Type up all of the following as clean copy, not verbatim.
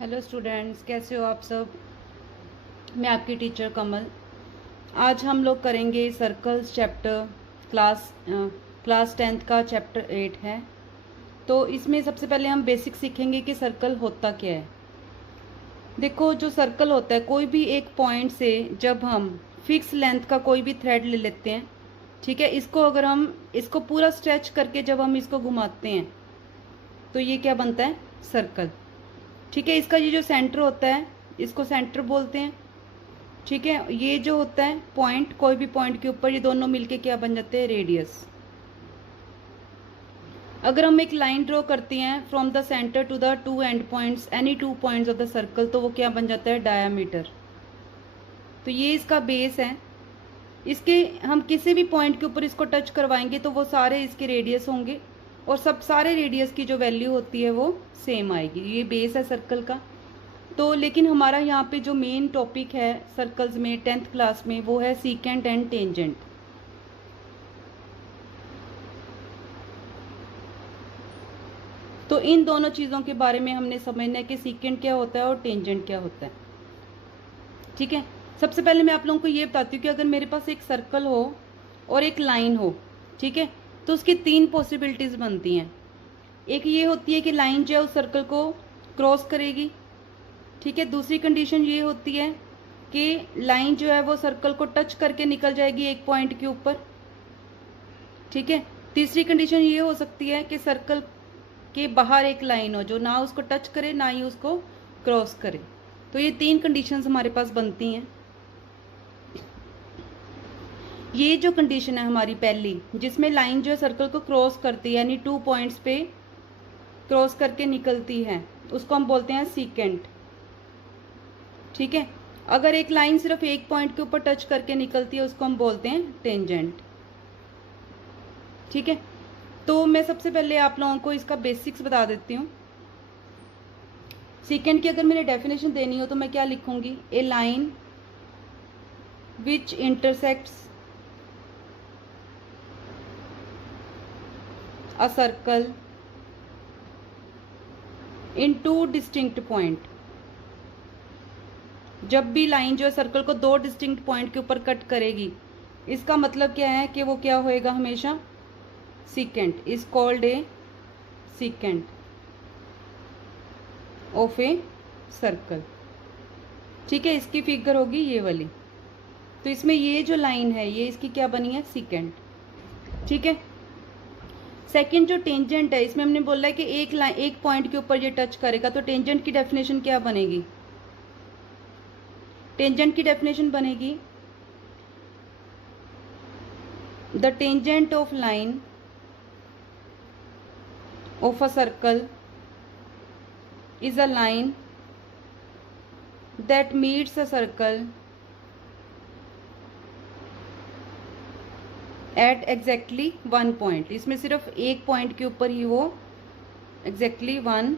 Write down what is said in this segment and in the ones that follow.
Hello students, कैसे हो आप सब। मैं आपकी टीचर कमल। आज हम लोग करेंगे सर्कल्स चैप्टर। क्लास 10th का चैप्टर 8 है। तो इसमें सबसे पहले हम बेसिक सीखेंगे कि सर्कल होता क्या है। देखो, जो सर्कल होता है, कोई भी एक पॉइंट से जब हम फिक्स लेंथ का कोई भी थ्रेड ले लेते हैं, ठीक है, इसको अगर हम इसको पूरा स्ट्रेच करके जब हम इसको घुमाते हैं तो ये क्या बनता है, सर्कल। ठीक है, इसका ये जो सेंटर होता है इसको सेंटर बोलते हैं। ठीक है, ये जो होता है पॉइंट, कोई भी पॉइंट के ऊपर ये दोनों मिलके क्या बन जाते हैं, रेडियस। अगर हम एक लाइन ड्रॉ करते हैं from the centre to the two end points, any two points of the circle, तो वो क्या बन जाता है, डायामीटर। तो ये इसका बेस है। इसके हम किसी भी पॉइंट के ऊपर इसको टच करवाएंगे तो वो सारे इसके रेडियस होंगे और सब सारे रेडियस की जो वैल्यू होती है वो सेम आएगी। ये बेस है सर्कल का। तो लेकिन हमारा यहाँ पे जो मेन टॉपिक है सर्कल्स में 10th क्लास में, वो है सीकेंट एंड टेंजेंट। तो इन दोनों चीज़ों के बारे में हमने समझना है कि सीकेंट क्या होता है और टेंजेंट क्या होता है। ठीक है, सबसे पहले मैं आप लोगों को ये बताती हूँ कि अगर मेरे पास एक सर्कल हो और एक लाइन हो, ठीक है, तो उसकी तीन पॉसिबिलिटीज़ बनती हैं। एक ये होती है कि लाइन जो है उस सर्कल को क्रॉस करेगी। ठीक है, दूसरी कंडीशन ये होती है कि लाइन जो है वो सर्कल को टच करके निकल जाएगी एक पॉइंट के ऊपर। ठीक है, तीसरी कंडीशन ये हो सकती है कि सर्कल के बाहर एक लाइन हो जो ना उसको टच करे ना ही उसको क्रॉस करे। तो ये तीन कंडीशंस हमारे पास बनती हैं। ये जो कंडीशन है हमारी पहली, जिसमें लाइन जो है सर्कल को क्रॉस करती है, यानी 2 पॉइंट्स पे क्रॉस करके निकलती है, उसको हम बोलते हैं सीकेंट। ठीक है, अगर एक लाइन सिर्फ एक पॉइंट के ऊपर टच करके निकलती है उसको हम बोलते हैं टेंजेंट। ठीक है, तो मैं सबसे पहले आप लोगों को इसका बेसिक्स बता देती हूँ। सीकेंट की अगर मैंने डेफिनेशन देनी हो तो मैं क्या लिखूंगी, a line which intersects a circle in two distinct point. जब भी लाइन जो है सर्कल को दो डिस्टिंक्ट पॉइंट के ऊपर कट करेगी, इसका मतलब क्या है कि वो क्या होएगा, हमेशा secant. Is called a secant of a circle. ठीक है, इसकी फिगर होगी ये वाली। तो इसमें ये जो लाइन है ये इसकी क्या बनी है, सीकेंट। ठीक है, सेकंड जो टेंजेंट है, इसमें हमने बोला है कि एक लाइन एक पॉइंट के ऊपर ये टच करेगा, तो टेंजेंट की डेफिनेशन क्या बनेगी, टेंजेंट की डेफिनेशन बनेगी the tangent of line of a circle is a line that meets a circle at exactly one point। इसमें सिर्फ एक पॉइंट के ऊपर ही वो exactly one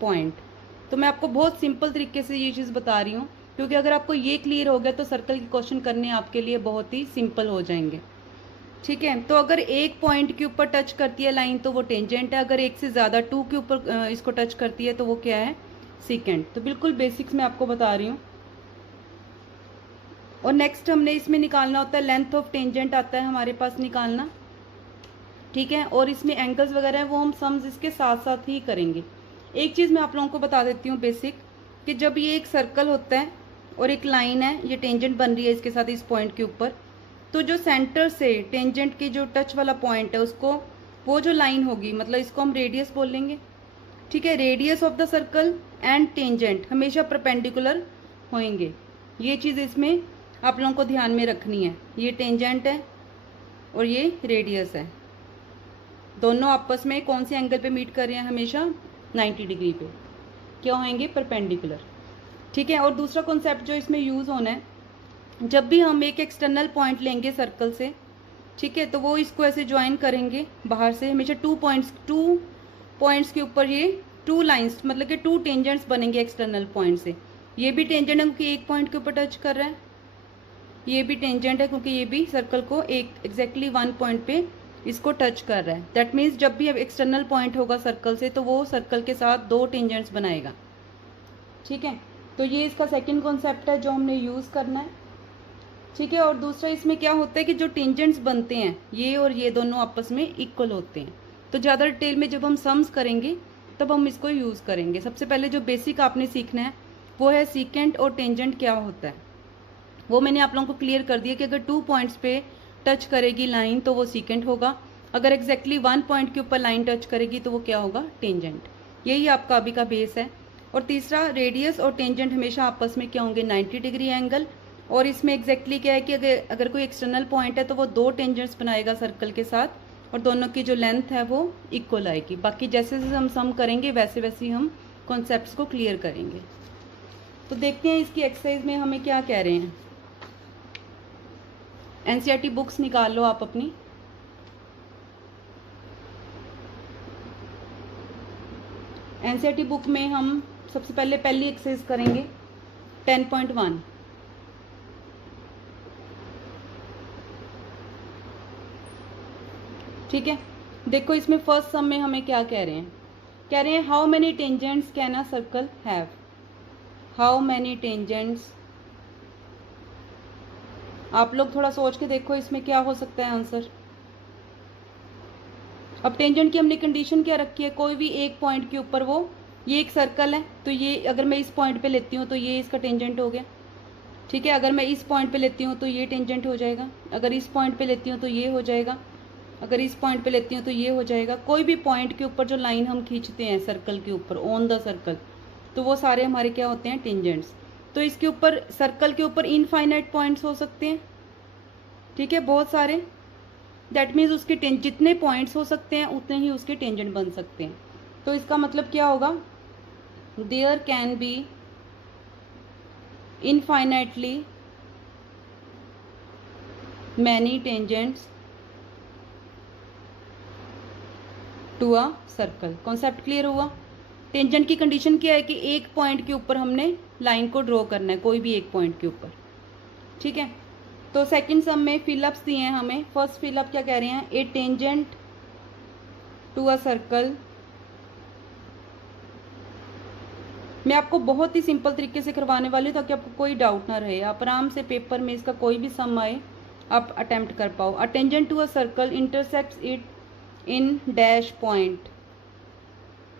point। तो मैं आपको बहुत सिंपल तरीके से ये चीज़ बता रही हूँ, क्योंकि अगर आपको ये क्लियर हो गया तो सर्कल के क्वेश्चन करने आपके लिए बहुत ही सिंपल हो जाएंगे। ठीक है, तो अगर एक पॉइंट के ऊपर टच करती है लाइन तो वो टेंजेंट है, अगर एक से ज़्यादा 2 के ऊपर इसको टच करती है तो वो क्या है, सीकेंट। तो बिल्कुल बेसिक्स में आपको बता रही हूँ। और नेक्स्ट हमने इसमें निकालना होता है लेंथ ऑफ टेंजेंट, आता है हमारे पास निकालना। ठीक है, और इसमें एंगल्स वगैरह है वो हम सम्स इसके साथ साथ ही करेंगे। एक चीज़ मैं आप लोगों को बता देती हूँ बेसिक, कि जब ये एक सर्कल होता है और एक लाइन है, ये टेंजेंट बन रही है इसके साथ इस पॉइंट के ऊपर, तो जो सेंटर से टेंजेंट के जो टच वाला पॉइंट है उसको, वो जो लाइन होगी, मतलब इसको हम रेडियस बोलेंगे। ठीक है, radius of the circle and tangent हमेशा परपेंडिकुलर होंगे। ये चीज़ इसमें आप लोगों को ध्यान में रखनी है। ये टेंजेंट है और ये रेडियस है, दोनों आपस में कौन से एंगल पे मीट कर रहे हैं, हमेशा 90 डिग्री पे क्या होंगे, परपेंडिकुलर। ठीक है, और दूसरा कॉन्सेप्ट जो इसमें यूज़ होना है, जब भी हम एक एक्सटर्नल पॉइंट लेंगे सर्कल से, ठीक है, तो वो इसको ऐसे ज्वाइन करेंगे बाहर से, हमेशा 2 पॉइंट्स के ऊपर ये 2 लाइंस, मतलब कि 2 टेंजेंट्स बनेंगे एक्सटर्नल पॉइंट से। ये भी टेंजेंट है क्योंकि एक पॉइंट के ऊपर टच कर रहा है, ये भी टेंजेंट है क्योंकि ये भी सर्कल को एक एग्जैक्टली 1 पॉइंट पे इसको टच कर रहा है। दैट मीन्स जब भी एक्सटर्नल पॉइंट होगा सर्कल से तो वो सर्कल के साथ 2 टेंजेंट्स बनाएगा। ठीक है, तो ये इसका सेकंड कॉन्सेप्ट है जो हमने यूज़ करना है। ठीक है, और दूसरा इसमें क्या होता है कि जो टेंजेंट्स बनते हैं ये और ये दोनों आपस में इक्वल होते हैं। तो ज़्यादा डिटेल में जब हम सम्स करेंगे तब हम इसको यूज़ करेंगे। सबसे पहले जो बेसिक आपने सीखना है वो है सीकेंट और टेंजेंट क्या होता है। वो मैंने आप लोगों को क्लियर कर दिया कि अगर 2 पॉइंट्स पे टच करेगी लाइन तो वो सीकेंट होगा, अगर एग्जैक्टली 1 पॉइंट के ऊपर लाइन टच करेगी तो वो क्या होगा, टेंजेंट। यही आपका अभी का बेस है। और तीसरा, रेडियस और टेंजेंट हमेशा आपस में क्या होंगे, 90 डिग्री एंगल। और इसमें एग्जैक्टली क्या है कि अगर कोई एक्सटर्नल पॉइंट है तो वो 2 टेंजेंट्स बनाएगा सर्कल के साथ, और दोनों की जो लेंथ है वो इक्वल आएगी। बाकी जैसे जैसे हम सम करेंगे वैसे वैसे ही हम कॉन्सेप्ट्स को क्लियर करेंगे। तो देखते हैं इसकी एक्सरसाइज में हमें क्या कह रहे हैं। एनसीईआरटी बुक्स निकाल लो आप अपनी। एनसीईआरटी बुक में हम सबसे पहले पहली एक्सरसाइज करेंगे 10.1। ठीक है, देखो इसमें फर्स्ट सम में हमें क्या कह रहे हैं, कह रहे हैं how many tangents can a circle have. How many tangents, आप लोग थोड़ा सोच के देखो इसमें क्या हो सकता है आंसर। अब टेंजेंट की हमने कंडीशन क्या रखी है, कोई भी एक पॉइंट के ऊपर वो, ये एक सर्कल है तो ये अगर मैं इस पॉइंट पे लेती हूँ तो ये इसका टेंजेंट हो गया। ठीक है, अगर मैं इस पॉइंट पे लेती हूँ तो ये टेंजेंट हो जाएगा, अगर इस पॉइंट पे लेती हूँ तो ये हो जाएगा, अगर इस पॉइंट पे लेती हूँ तो ये हो जाएगा। कोई भी पॉइंट के ऊपर जो लाइन हम खींचते हैं सर्कल के ऊपर ऑन द सर्कल, तो वो सारे हमारे क्या होते हैं, टेंजेंट्स। तो इसके ऊपर सर्कल के ऊपर इनफाइनाइट पॉइंट्स हो सकते हैं। ठीक है, बहुत सारे, दैट मीन्स उसके जितने पॉइंट्स हो सकते हैं उतने ही उसके टेंजेंट बन सकते हैं। तो इसका मतलब क्या होगा, there can be infinitely many tangents to a circle. Concept clear हुआ। टेंजेंट की कंडीशन क्या है कि एक पॉइंट के ऊपर हमने लाइन को ड्रॉ करना है, कोई भी एक पॉइंट के ऊपर। ठीक है, तो सेकंड सम में फिलअप्स दिए हैं हमें। फर्स्ट फिलअप क्या कह रहे हैं, a tangent to a circle. मैं आपको बहुत ही सिंपल तरीके से करवाने वाली हूँ ताकि आपको कोई डाउट ना रहे, आप आराम से पेपर में इसका कोई भी सम आए आप अटेम्प्ट कर पाओ। A tangent to a circle intersects it in dash point.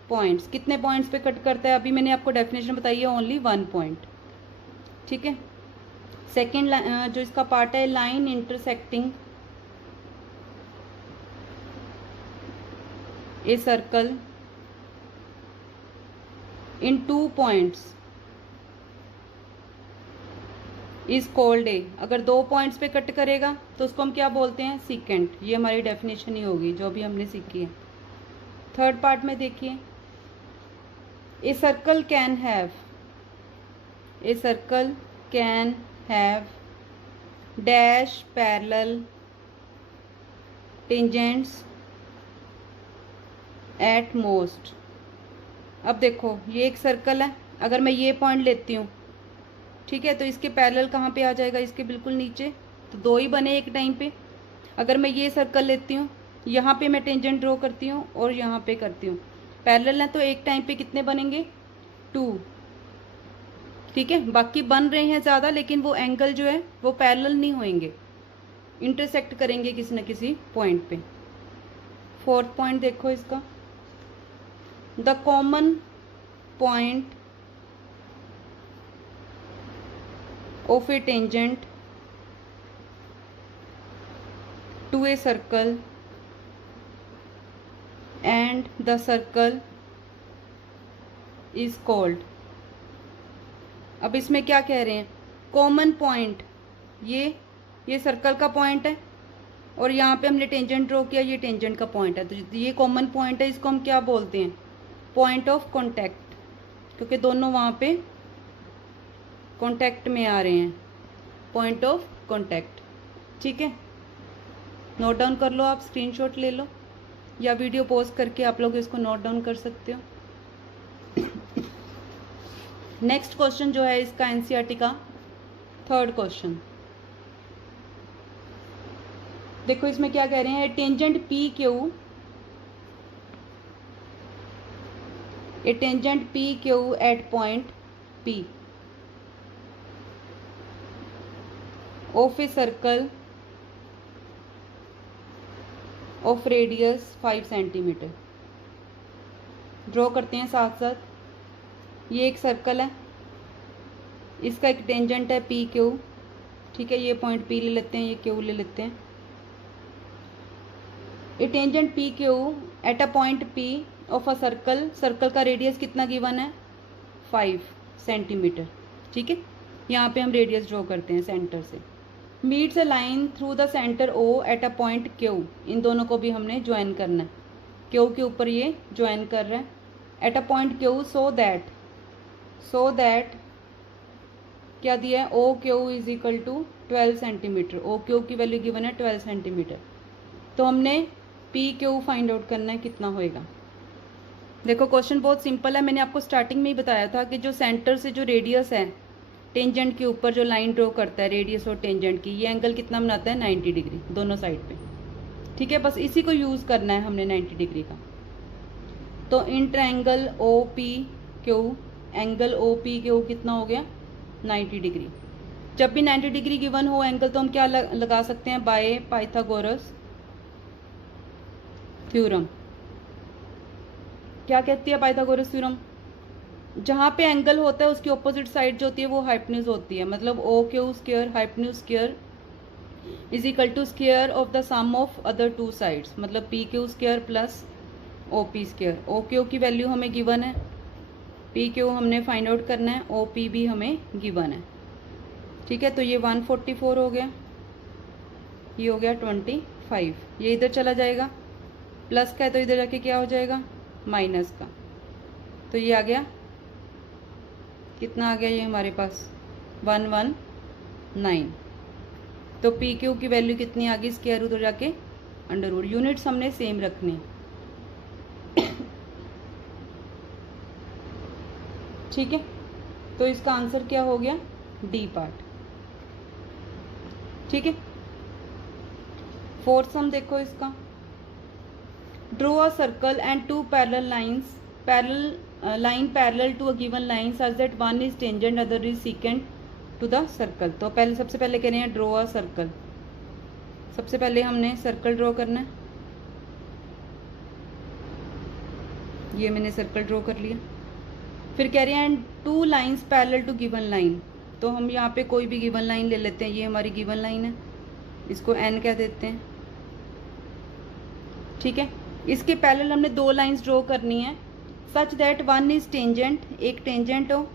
Points कितने पॉइंट्स पे कट करता है, अभी मैंने आपको डेफिनेशन बताई है, ओनली 1 पॉइंट। ठीक है, सेकेंड जो इसका पार्ट है, line intersecting a circle in 2 points is called a. अगर 2 पॉइंट्स पे कट करेगा तो उसको हम क्या बोलते हैं, सीकेंट। ये हमारी डेफिनेशन ही होगी जो भी हमने सीखी है। थर्ड पार्ट में देखिए, a circle can have, a circle can have dash parallel tangents at most. अब देखो ये एक सर्कल है, अगर मैं ये पॉइंट लेती हूँ, ठीक है, तो इसके पैरेलल कहाँ पे आ जाएगा, इसके बिल्कुल नीचे। तो 2 ही बने एक टाइम पे। अगर मैं ये सर्कल लेती हूँ, यहाँ पे मैं टेंजेंट ड्रॉ करती हूँ और यहाँ पे करती हूँ, पैरेलल है तो एक टाइम पे कितने बनेंगे, 2। ठीक है, बाकी बन रहे हैं ज़्यादा लेकिन वो एंगल जो है वो पैरेलल नहीं होंगे, इंटरसेक्ट करेंगे किसी न किसी पॉइंट पे। फोर्थ पॉइंट देखो इसका, the common point of a tangent to a circle and the circle is called. अब इसमें क्या कह रहे हैं, कॉमन पॉइंट, ये सर्कल का पॉइंट है और यहाँ पे हमने टेंजेंट ड्रॉ किया, ये टेंजेंट का पॉइंट है, तो ये कॉमन पॉइंट है। इसको हम क्या बोलते हैं, पॉइंट ऑफ कॉन्टैक्ट, क्योंकि दोनों वहाँ पे कॉन्टैक्ट में आ रहे हैं, पॉइंट ऑफ कॉन्टैक्ट। ठीक है, नोट डाउन कर लो, आप स्क्रीनशॉट ले लो या वीडियो पॉज करके आप लोग इसको नोट डाउन कर सकते हो। नेक्स्ट क्वेश्चन जो है इसका एनसीईआरटी का थर्ड क्वेश्चन, देखो इसमें क्या कह रहे हैं, tangent P Q, a tangent P Q at point. P of a circle of radius 5 centimetre. Draw करते हैं साथ साथ। ये एक सर्कल है, इसका एक टेंजेंट है पी क्यू, ठीक है। ये पॉइंट पी ले लेते हैं, ये क्यू ले लेते हैं। A tangent P Q at a point P of a circle, circle का रेडियस कितना गिवन है 5 सेंटीमीटर, ठीक है। यहाँ पे हम रेडियस ड्रॉ करते हैं सेंटर से। Meets a line through the centre O at a point Q, इन दोनों को भी हमने ज्वाइन करना है। क्यू के ऊपर ये ज्वाइन कर रहा है at a point Q, so that क्या दिया है, O Q is equal to 12 centimetre. O Q की वैल्यू गिवन है 12 सेंटीमीटर। तो हमने पी क्यू फाइंड आउट करना है कितना होएगा। देखो क्वेश्चन बहुत सिंपल है, मैंने आपको स्टार्टिंग में ही बताया था कि जो सेंटर से जो रेडियस है टेंजेंट के ऊपर जो लाइन ड्रॉ करता है रेडियस और टेंजेंट की, ये एंगल कितना बनाता है 90 डिग्री दोनों साइड पे, ठीक है। बस इसी को यूज़ करना है हमने 90 डिग्री का। तो in triangle O P Q, angle O P Q कितना हो गया 90 डिग्री। जब भी 90 डिग्री गिवन हो एंगल तो हम क्या लगा सकते हैं, बाय पाइथागोरस थ्योरम। क्या कहती है पाइथागोरस थ्योरम, जहाँ पे एंगल होता है उसकी ऑपोजिट साइड जो होती है वो हाइपोटेन्यूज होती है। मतलब O Q square hypotenuse square is equal to square of the sum of other two sides, मतलब P Q square plus O P square. O Q की वैल्यू हमें गिवन है, पी क्यू हमने फाइंड आउट करना है, O P भी हमें given है, ठीक है। तो ये 144 हो गया, ये हो गया 25, ये इधर चला जाएगा, प्लस का है तो इधर जाके क्या हो जाएगा माइनस का। तो ये आ गया कितना आ गया, ये हमारे पास 119। तो पी क्यू की वैल्यू कितनी आ गई, स्क्वायर उधर जाके अंडर रूट। यूनिट्स हमने सेम रखने, ठीक है। तो इसका आंसर क्या हो गया, डी पार्ट, ठीक है। फोर्थ सम देखो इसका, draw a circle and two parallel lines, line parallel to a given line such that one is tangent other is secant to the circle। तो पहले सबसे पहले कह रहे हैं ड्रॉ अ सर्कल। सबसे पहले हमने सर्कल ड्रॉ करना है, ये मैंने सर्कल ड्रॉ कर लिया। फिर कह रहे हैं two lines parallel to given line, तो हम यहाँ पे कोई भी गिवन लाइन ले लेते हैं। ये हमारी गिवन लाइन है, इसको n कह देते हैं, ठीक है। इसके पैरेलल हमने दो लाइंस ड्रॉ करनी है such that one is tangent, एक टेंजेंट हो,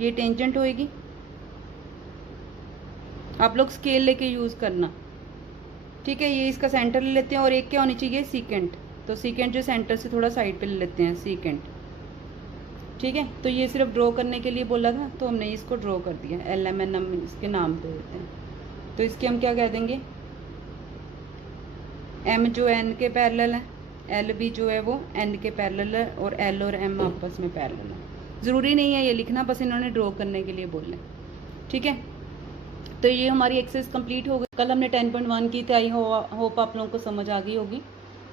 ये टेंजेंट होएगी। आप लोग स्केल लेके यूज़ करना, ठीक है। ये इसका सेंटर ले लेते हैं और एक क्या होनी चाहिए सीकेंट, तो सीकेंट जो सेंटर से थोड़ा साइड पे ले लेते हैं सीकेंट, ठीक है। तो ये सिर्फ ड्रॉ करने के लिए बोला था तो हमने इसको ड्रॉ कर दिया, LMN हम इसके नाम दे देते हैं। तो इसके हम क्या कह देंगे, M जो N के पैरेलल है, L भी जो है वो N के पैरेलल है, और L और M आपस में पैरेलल है। ज़रूरी नहीं है ये लिखना, बस इन्होंने ड्रॉ करने के लिए बोला, ठीक है। तो ये हमारी एक्सरसाइज कंप्लीट हो गई। कल हमने 10.1 की थी, आई होप आप लोगों को समझ आ गई होगी।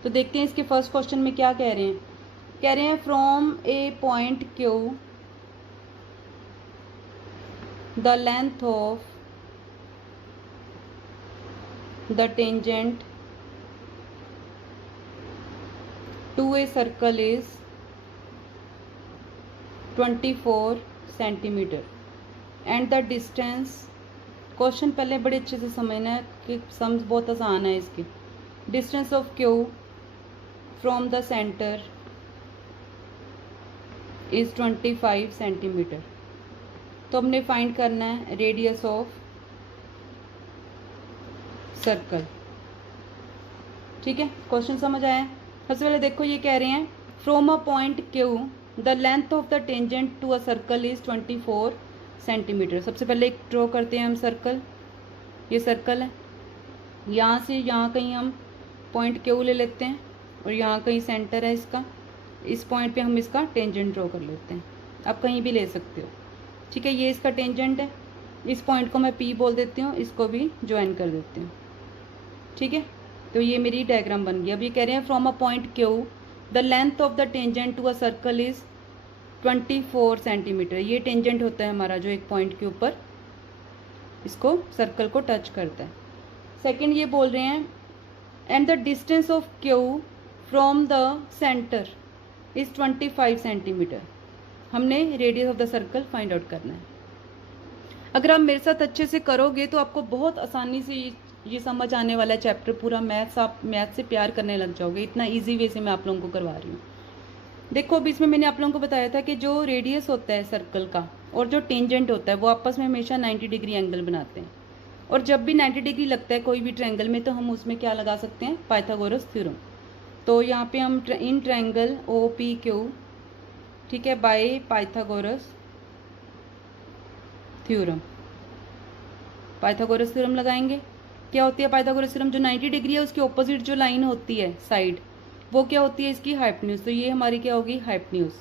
तो देखते हैं इसके फर्स्ट क्वेश्चन में क्या कह रहे हैं। कह रहे हैं from a point Q the length of the tangent to a circle is 24 centimetre and the distance. Question पहले बड़े अच्छे से समझना है कि सम्स बहुत आसान है इसके। Distance of Q from the centre is 25 centimetre. तो हमने फाइंड करना है रेडियस ऑफ सर्कल, ठीक है। क्वेश्चन समझ आया। सबसे पहले देखो ये कह रहे हैं from a point Q the length of the tangent to a circle is 24 centimetre. सबसे पहले एक ड्रॉ करते हैं हम सर्कल, ये सर्कल है, यहाँ से यहाँ कहीं हम पॉइंट क्यू ले लेते हैं और यहाँ कहीं सेंटर है इसका, इस पॉइंट पे हम इसका टेंजेंट ड्रॉ कर लेते हैं। आप कहीं भी ले सकते हो, ठीक है। ये इसका टेंजेंट है, इस पॉइंट को मैं P बोल देती हूँ, इसको भी ज्वाइन कर देती हूँ, ठीक है। तो ये मेरी डायग्राम बन गई। अब ये कह रहे हैं from a point Q the length of the tangent to a circle is 24 centimetre. ये टेंजेंट होता है हमारा जो एक पॉइंट के ऊपर इसको सर्कल को टच करता है। सेकंड ये बोल रहे हैं and the distance of Q from the centre is 25 centimetre. हमने radius of the circle find out करना है। अगर आप मेरे साथ अच्छे से करोगे तो आपको बहुत आसानी से ये समझ आने वाला चैप्टर पूरा मैथ्स, आप मैथ से प्यार करने लग जाओगे। इतना इजी वे से मैं आप लोगों को करवा रही हूँ। देखो अभी इसमें मैंने आप लोगों को बताया था कि जो रेडियस होता है सर्कल का और जो टेंजेंट होता है वो आपस में हमेशा 90 डिग्री एंगल बनाते हैं। और जब भी 90 डिग्री लगता है कोई भी ट्रायंगल में तो हम उसमें क्या लगा सकते हैं, पाइथागोरस थ्योरम। तो यहाँ पे हम in triangle O P Q, ठीक है, by Pythagoras theorem, Pythagoras theorem लगाएंगे। क्या होती है पाइथागोरस थ्योरम? जो 90 डिग्री है उसकी ऑपोजिट जो लाइन होती है साइड, वो क्या होती है, इसकी हाइपोटेन्यूज। तो ये हमारी क्या होगी, हाइपोटेन्यूज।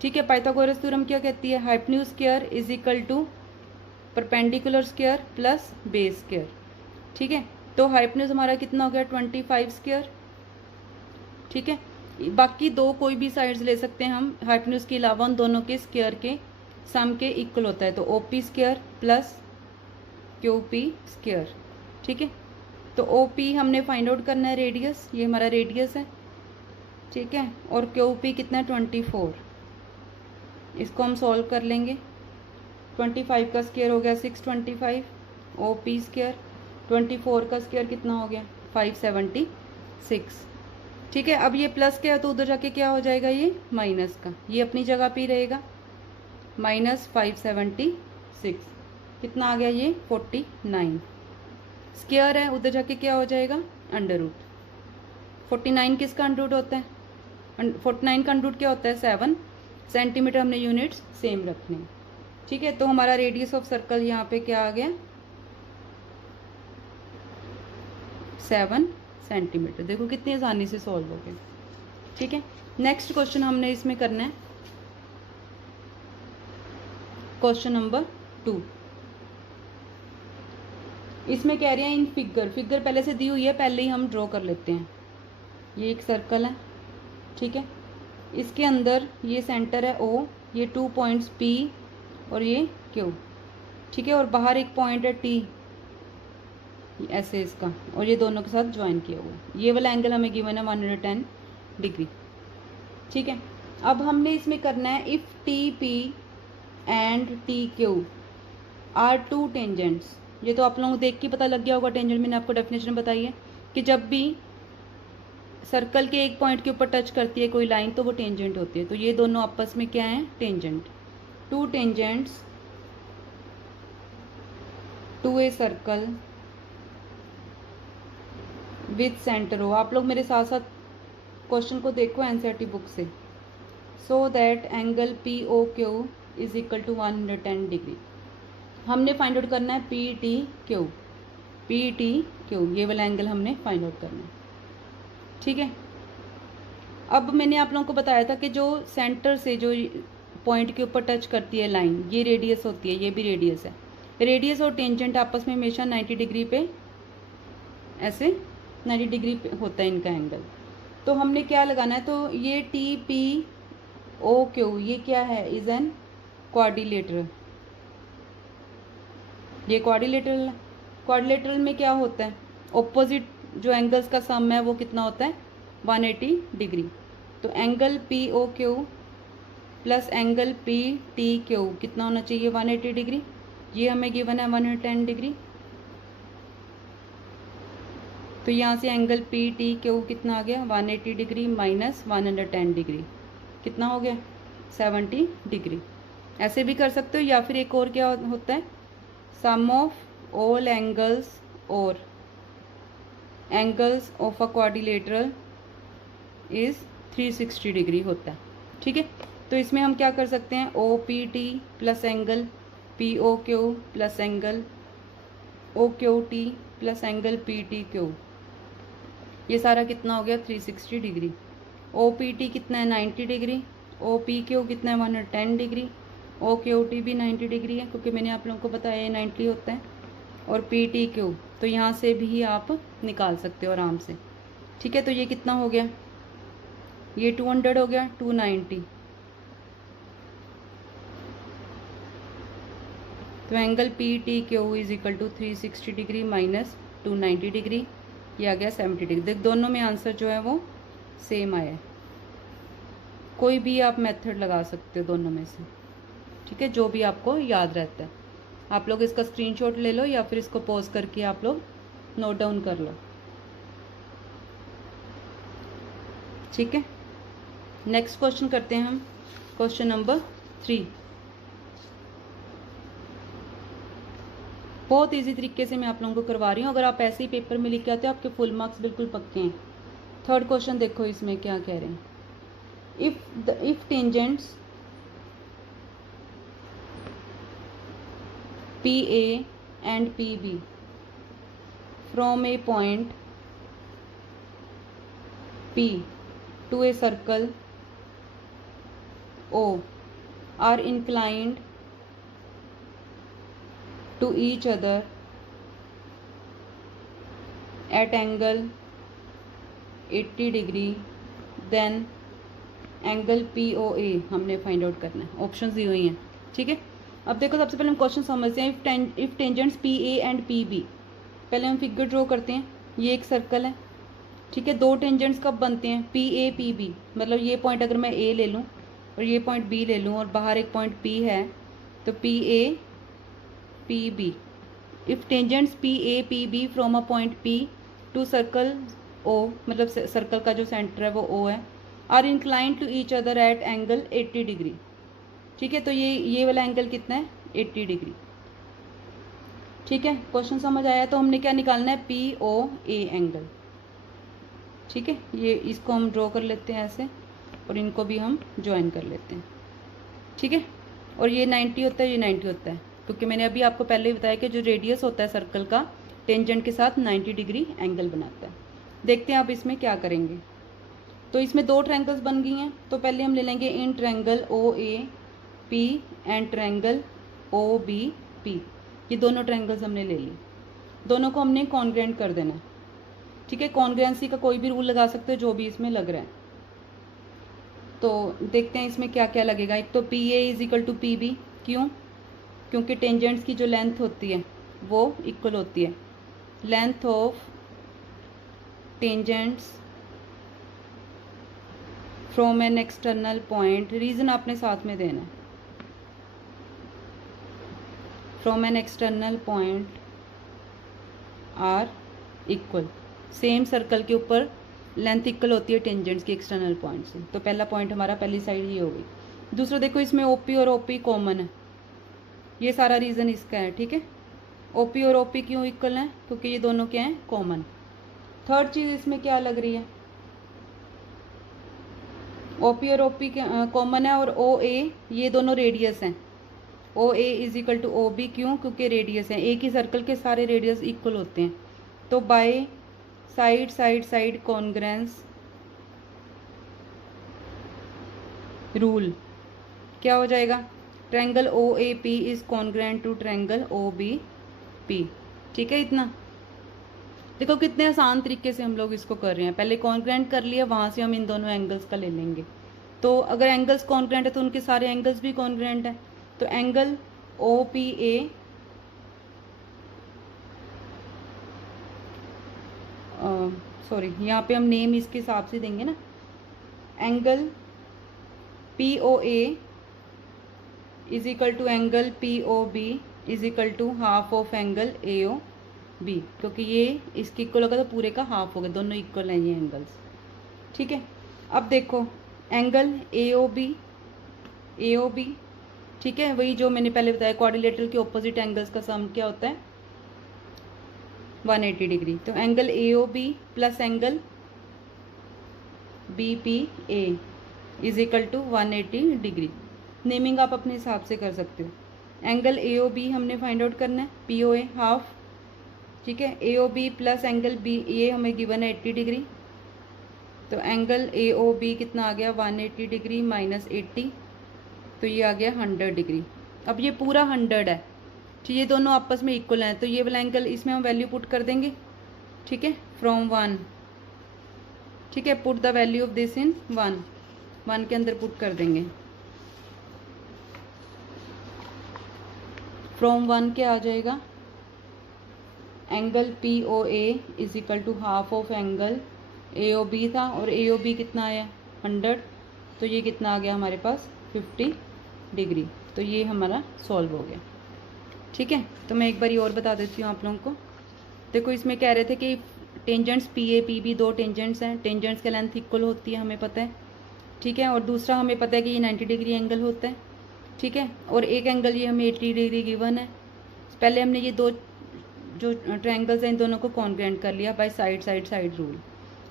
ठीक है, पाइथागोरस थ्योरम क्या कहती है, hypotenuse square is equal to perpendicular square plus base square. ठीक है, तो हाइपोटेन्यूज हमारा कितना हो गया, 25 स्क्वायर। ठीक है, बाकी दो कोई भी साइड्स ले सकते हैं हम हाइपोटेन्यूज के अलावा, उन दोनों के स्क्वायर के सम के इक्वल होता है। तो O P square plus Q P square. ठीक है, तो ओ पी हमने फाइंड आउट करना है रेडियस, ये हमारा रेडियस है। ठीक है, और क्यू पी कितना है, 24। इसको हम सॉल्व कर लेंगे। 25 का स्क्वायर हो गया 625 ओ पी स्क्वायर, 24 का स्क्वायर कितना हो गया 576। ठीक है, अब ये प्लस क्या है तो उधर जाके क्या हो जाएगा, ये माइनस का, ये अपनी जगह पे रहेगा, माइनस 576 कितना आ गया, ये 49। स्क्वायर है उधर जाके क्या हो जाएगा, अंडर रूट। 49 किसका अंडर रूट होता है, 49 का अंडर रूट क्या होता है, 7 सेंटीमीटर। हमने यूनिट्स सेम रखने। ठीक है, तो हमारा रेडियस ऑफ सर्कल यहाँ पे क्या आ गया, 7 सेंटीमीटर। देखो कितनी आसानी से सॉल्व हो गया। ठीक है, नेक्स्ट क्वेश्चन हमने इसमें करना है, क्वेश्चन नंबर 2। इसमें कह रहे हैं इन फिगर पहले से दी हुई है, पहले ही हम ड्रॉ कर लेते हैं। ये एक सर्कल है, ठीक है, इसके अंदर ये सेंटर है ओ, ये 2 पॉइंट्स P और ये Q। ठीक है, और बाहर एक पॉइंट है T ऐसे इसका, और ये दोनों के साथ ज्वाइन किया हुआ। ये वाला एंगल हमें गिवन है 110 डिग्री। ठीक है, अब हमने इसमें करना है if TP and TQ are 2 tangents. ये तो आप लोगों को देख के पता लग गया होगा, टेंजेंट मैंने आपको डेफिनेशन बताई है कि जब भी सर्कल के एक पॉइंट के ऊपर टच करती है कोई लाइन तो वो टेंजेंट होती है। तो ये दोनों आपस में क्या है, tangent. 2 tangents to a circle with centre हो। आप लोग मेरे साथ साथ क्वेश्चन को देखो एनसीईआरटी बुक से। So that angle POQ is equal to 110 degree. हमने फाइंड आउट करना है PTQ, ये वाला एंगल हमने फाइंड आउट करना है। ठीक है, अब मैंने आप लोगों को बताया था कि जो सेंटर से जो पॉइंट के ऊपर टच करती है लाइन, ये रेडियस होती है, ये भी रेडियस है। रेडियस और टेंजेंट आपस में हमेशा 90 डिग्री पे, ऐसे 90 डिग्री पे होता है इनका एंगल। तो हमने क्या लगाना है, तो ये TPOQ ये क्या है, इज एन क्वाड्रिलेटरल। ये क्वाड्रिलेटरल में क्या होता है, ऑपोजिट जो एंगल्स का सम है वो कितना होता है, 180 डिग्री। तो angle POQ plus angle PTQ कितना होना चाहिए, 180 डिग्री। ये हमें गिवन है 110 डिग्री। तो यहाँ से एंगल PTQ कितना आ गया, 180 डिग्री माइनस 110 डिग्री कितना हो गया, 70 डिग्री। ऐसे भी कर सकते हो, या फिर एक और क्या होता है, सम ऑफ ऑल एंगल्स और angles of a quadrilateral is 360 degree होता है। ठीक है, तो इसमें हम क्या कर सकते हैं, OPT plus angle POQ plus angle OQT plus angle PTQ, ये सारा कितना हो गया 360 डिग्री। OPT कितना है 90 डिग्री, OPQ कितना है 110 डिग्री, OQT भी 90 डिग्री है क्योंकि मैंने आप लोगों को बताया ये 90 होता है, और PTQ तो यहाँ से भी आप निकाल सकते हो आराम से। ठीक है, तो ये कितना हो गया, ये 200 हो गया, 290 तो angle P T Q is equal to 360 degree minus 290 degree, ये आ गया 70 डिग्री। देख दोनों में आंसर जो है वो सेम आया है। कोई भी आप मेथड लगा सकते हो दोनों में से, ठीक है, जो भी आपको याद रहता है। आप लोग इसका स्क्रीनशॉट ले लो या फिर इसको पॉज करके आप लोग नोट डाउन कर लो, ठीक है। नेक्स्ट क्वेश्चन करते हैं हम, क्वेश्चन नंबर 3। बहुत इजी तरीके से मैं आप लोगों को करवा रही हूँ। अगर आप ऐसे ही पेपर में लिख के आते हो आपके फुल मार्क्स बिल्कुल पक्के हैं। थर्ड क्वेश्चन देखो इसमें क्या कह रहे हैं। If tangents P A and P B from a point P to a circle O are inclined to each other at angle 80 degree, then angle POA हमने फाइंड आउट करना है। ऑप्शन दी हुई हैं, ठीक है। अब देखो सबसे पहले हम क्वेश्चन समझते हैं। If tangents PA and PB, पहले हम फिगर ड्रॉ करते हैं। ये एक सर्कल है, ठीक है। दो टेंजेंट्स कब बनते हैं? PA PB, मतलब ये पॉइंट अगर मैं A ले लूँ और ये पॉइंट B ले लूँ और बाहर एक पॉइंट P है, तो PA PB। If tangents PA PB from a point P to circle O, मतलब सर्कल का जो सेंटर है वो O है, are inclined to each other at angle 80 degree, ठीक है। तो ये वाला एंगल कितना है? 80 डिग्री, ठीक है। क्वेश्चन समझ आया? तो हमने क्या निकालना है? POA एंगल, ठीक है। ये इसको हम ड्रॉ कर लेते हैं ऐसे और इनको भी हम ज्वाइन कर लेते हैं, ठीक है। और ये 90 होता है, ये 90 होता है, क्योंकि मैंने अभी आपको पहले ही बताया कि जो रेडियस होता है सर्कल का टेंजेंट के साथ 90 डिग्री एंगल बनाता है। देखते हैं आप इसमें क्या करेंगे। तो इसमें दो ट्रायंगल्स बन गई हैं, तो पहले हम ले लेंगे in triangle OAP and triangle OBP। ये दोनों ट्रायंगल्स हमने ले ली, दोनों को हमने कॉन्ग्रुएंट कर देना है, ठीक है। कॉन्ग्रुएंसी का कोई भी रूल लगा सकते हो जो भी इसमें लग रहा है। तो देखते हैं इसमें क्या क्या लगेगा। एक तो PA is equal to PB, क्यों? क्योंकि टेंजेंट्स की जो लेंथ होती है वो इक्वल होती है। Length of tangents from an external point, reason आपने साथ में देना है, from an external point are equal. Same circle के ऊपर लेंथ इक्वल होती है टेंजेंट्स की एक्सटर्नल पॉइंट से। तो पहला पॉइंट हमारा पहली साइड ये हो गई। दूसरा देखो इसमें OP और OP कॉमन है, ये सारा रीज़न इसका है, ठीक है। OP और OP क्यों इक्वल है? क्योंकि ये दोनों क्या हैं? कॉमन। थर्ड चीज़ इसमें क्या लग रही है? OP और OP कॉमन है और OA, ये दोनों रेडियस हैं। OA is equal to OB, क्यों? क्योंकि रेडियस है। एक ही सर्कल के सारे रेडियस इक्वल होते हैं। तो by side side side congruence rule क्या हो जाएगा? Triangle OAP is congruent to triangle OBP, ठीक है। इतना देखो कितने आसान तरीके से हम लोग इसको कर रहे हैं। पहले कॉन्ग्रुएंट कर लिया, वहाँ से हम इन दोनों एंगल्स का ले लेंगे। तो अगर एंगल्स कॉन्ग्रुएंट है तो उनके सारे एंगल्स भी कॉन्ग्रुएंट है। तो एंगल OPA सॉरी, यहाँ पे हम नेम इसके हिसाब से देंगे ना। Angle POA is equal to angle POB is equal to half of angle AOB, क्योंकि ये इसके इक्वल होगा तो पूरे का हाफ होगा, दोनों इक्वल हैं ये एंगल्स, ठीक है। अब देखो एंगल AOB, ठीक है, वही जो मैंने पहले बताया, क्वाड्रिलेटरल के ऑपोजिट एंगल्स का सम क्या होता है? 180 डिग्री। तो angle AOB plus angle BPA is equal to 180 degree. Naming आप अपने हिसाब से कर सकते हो। एंगल AOB हमने फाइंड आउट करना है, POA हाफ, ठीक है। AOB प्लस एंगल BA हमें गिवन है 80 डिग्री। तो एंगल AOB कितना आ गया? 180 डिग्री माइनस 80, तो ये आ गया 100 डिग्री। अब ये पूरा 100 है, तो ये दोनों आपस में इक्वल हैं, तो ये वाला एंगल इसमें हम वैल्यू पुट कर देंगे, ठीक है, फ्रॉम 1, ठीक है। Put the value of this in 1 के अंदर पुट कर देंगे। फ्रॉम 1 क्या आ जाएगा, angle P O A is equal to half of angle A O B था, और ए ओ बी कितना आया 100, तो ये कितना आ गया हमारे पास 50 डिग्री। तो ये हमारा सॉल्व हो गया। ठीक है, तो मैं एक बारी और बता देती हूँ आप लोगों को। देखो इसमें कह रहे थे कि tangents P A P B 2 tangents हैं, टेंजेंट्स की लेंथ इक्वल होती है, हमें पता है। ठीक है, और दूसरा हमें पता है कि ये 90 डिग्री एंगल होता है। ठीक है, और एक एंगल ये हमें 80 डिग्री गिवन है। पहले हमने ये दो जो ट्रायंगल्स हैं इन दोनों को कॉन्ग्रेंट कर लिया by side side side rule.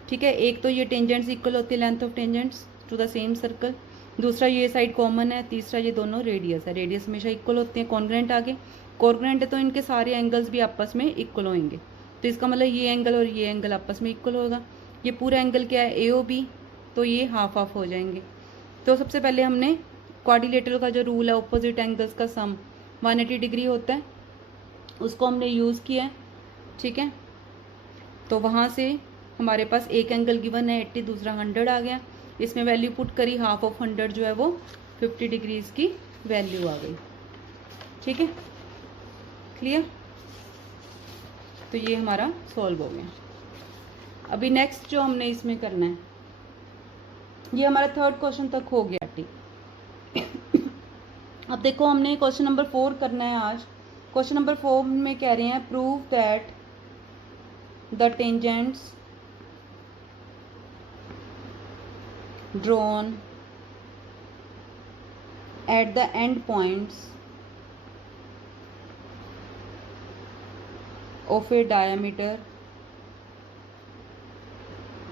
ठीक है, एक तो ये टेंजेंट्स इक्वल होती है length of tangents to the same circle, दूसरा ये साइड कॉमन है, तीसरा ये दोनों रेडियस है, रेडियस हमेशा इक्वल होते हैं। कॉन्ग्रेंट आगे कॉन्ग्रेंट है तो इनके सारे एंगल्स भी आपस में इक्वल होंगे, तो इसका मतलब ये एंगल और ये एंगल आपस में इक्वल होगा। ये पूरा एंगल क्या है ए ओ बी, तो ये हाफ हाफ हो जाएंगे। तो सबसे पहले हमने क्वाड्रिलेटरल का जो रूल है ऑपोजिट एंगल्स का सम 180 डिग्री होता है, उसको हमने यूज़ किया है। ठीक है, तो वहाँ से हमारे पास एक एंगल गिवन है 80, दूसरा 100 आ गया। इसमें वैल्यू पुट करी, हाफ ऑफ 100 जो है वो 50 डिग्रीज की वैल्यू आ गई। ठीक है, क्लियर। तो ये हमारा सॉल्व हो गया। अभी नेक्स्ट जो हमने इसमें करना है, ये हमारा 3rd क्वेश्चन तक हो गया। ठीक, अब देखो हमने क्वेश्चन नंबर 4 करना है आज। क्वेश्चन नंबर 4 में कह रहे हैं prove that the tangents drawn at the end points of a diameter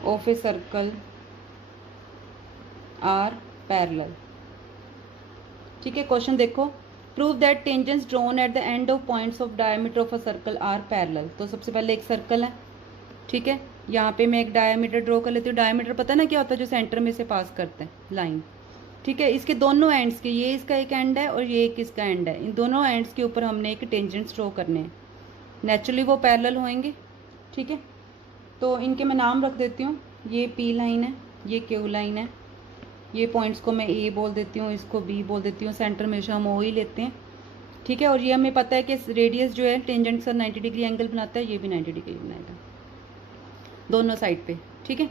of a circle are parallel। ठीक है, क्वेश्चन देखो, prove that tangents drawn at the end of points of diameter of a circle are parallel. तो सबसे पहले एक circle है। ठीक है, यहाँ पे मैं एक डायमीटर ड्रॉ कर लेती हूँ। डायमीटर पता ना क्या होता है, जो सेंटर में से पास करते हैं लाइन। ठीक है, इसके दोनों एंड्स के, ये इसका एक एंड है और ये एक इसका एंड है, इन दोनों एंड्स के ऊपर हमने एक टेंजेंट्स ड्रॉ करने हैं। नेचुरली वो पैरेलल होंगे। ठीक है, तो इनके मैं नाम रख देती हूँ। ये पी लाइन है, ये क्यू लाइन है, ये पॉइंट्स को मैं ए बोल देती हूँ, इसको बी बोल देती हूँ, सेंटर में हम ओ ही लेते हैं। ठीक है, और ये हमें पता है कि रेडियस जो है टेंजेंट का 90 डिग्री एंगल बनाता है, ये भी 90 डिग्री बनाएगा दोनों साइड पे। ठीक है,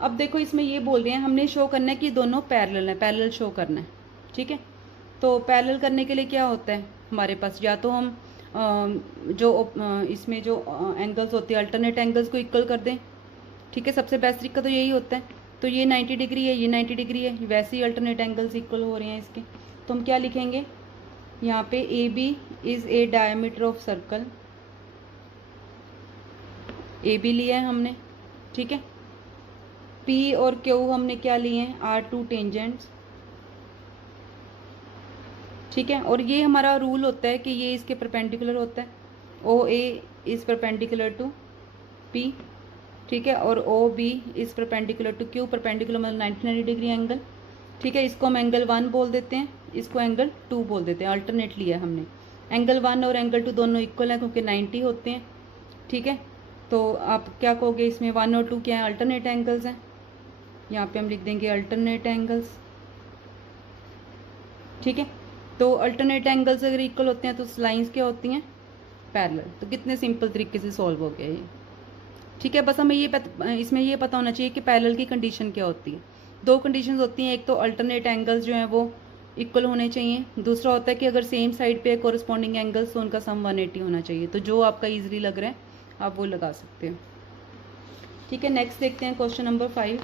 अब देखो इसमें ये बोल रहे हैं हमने शो करना है कि दोनों पैरेलल है, पैरेलल शो करना है। ठीक है, तो पैरेलल करने के लिए क्या होता है हमारे पास, या तो हम इसमें जो एंगल्स होते हैं अल्टरनेट एंगल्स को इक्वल कर दें। ठीक है, सबसे बेस्ट तरीका तो यही होता है। तो ये 90 डिग्री है, ये 90 डिग्री है, वैसे ही अल्टरनेट एंगल्स इक्वल हो रहे हैं इसके। तो हम क्या लिखेंगे यहाँ पे, A B is a diameter of circle, A B लिया है हमने। ठीक है, पी और क्यू हमने क्या लिए हैं, आर टू टेंजेंट्स। ठीक है, और ये हमारा रूल होता है कि ये इसके परपेंडिकुलर होता है। O A is perpendicular to P. ठीक है, और O B is perpendicular to Q. Perpendicular मतलब 90 डिग्री एंगल। ठीक है, इसको हम एंगल 1 बोल देते हैं, इसको एंगल 2 बोल देते हैं। अल्टरनेट लिया हमने, एंगल 1 और एंगल 2 दोनों इक्वल हैं क्योंकि 90 होते हैं। ठीक है, तो आप क्या कहोगे इसमें, 1 और 2 क्या है, अल्टरनेट एंगल्स हैं। यहाँ पे हम लिख देंगे अल्टरनेट एंगल्स। ठीक है, तो अल्टरनेट एंगल्स अगर इक्वल होते हैं तो लाइंस क्या होती हैं, पैरेलल। तो कितने सिंपल तरीके से सॉल्व हो गया ये। ठीक है, बस हमें इसमें ये पता होना चाहिए कि पैरेलल की कंडीशन क्या होती है। 2 कंडीशंस होती हैं, एक तो अल्टरनेट एंगल्स जो हैं वो इक्वल होने चाहिए, दूसरा होता है कि अगर सेम साइड पे कोरिस्पॉन्डिंग एंगल्स तो उनका सम 180 होना चाहिए। तो जो आपका ईजिली लग रहा है आप वो लगा सकते हो। ठीक है, नेक्स्ट देखते हैं क्वेश्चन नंबर 5।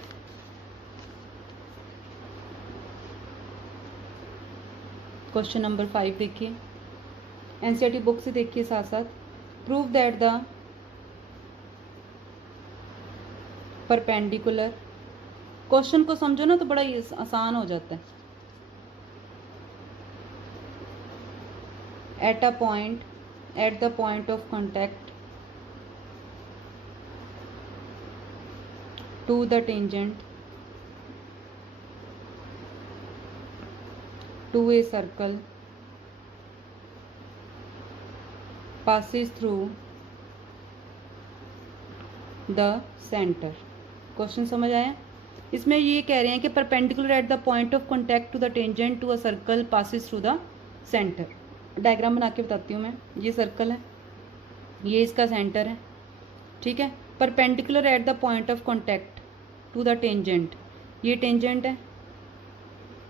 क्वेश्चन नंबर 5 देखिए, एनसीईआरटी बुक से देखिए साथ साथ। Prove that the perpendicular, question को समझो ना तो बड़ा आसान हो जाता है। At the point of contact to the tangent to a circle passes through the center। Question समझ आया। इसमें ये कह रहे हैं कि perpendicular at the point of contact to the tangent to a circle passes through the centre. Diagram बना के बताती हूँ मैं। ये सर्कल है, ये इसका सेंटर है, ठीक है। Perpendicular at the point of contact to the tangent, ये टेंजेंट है,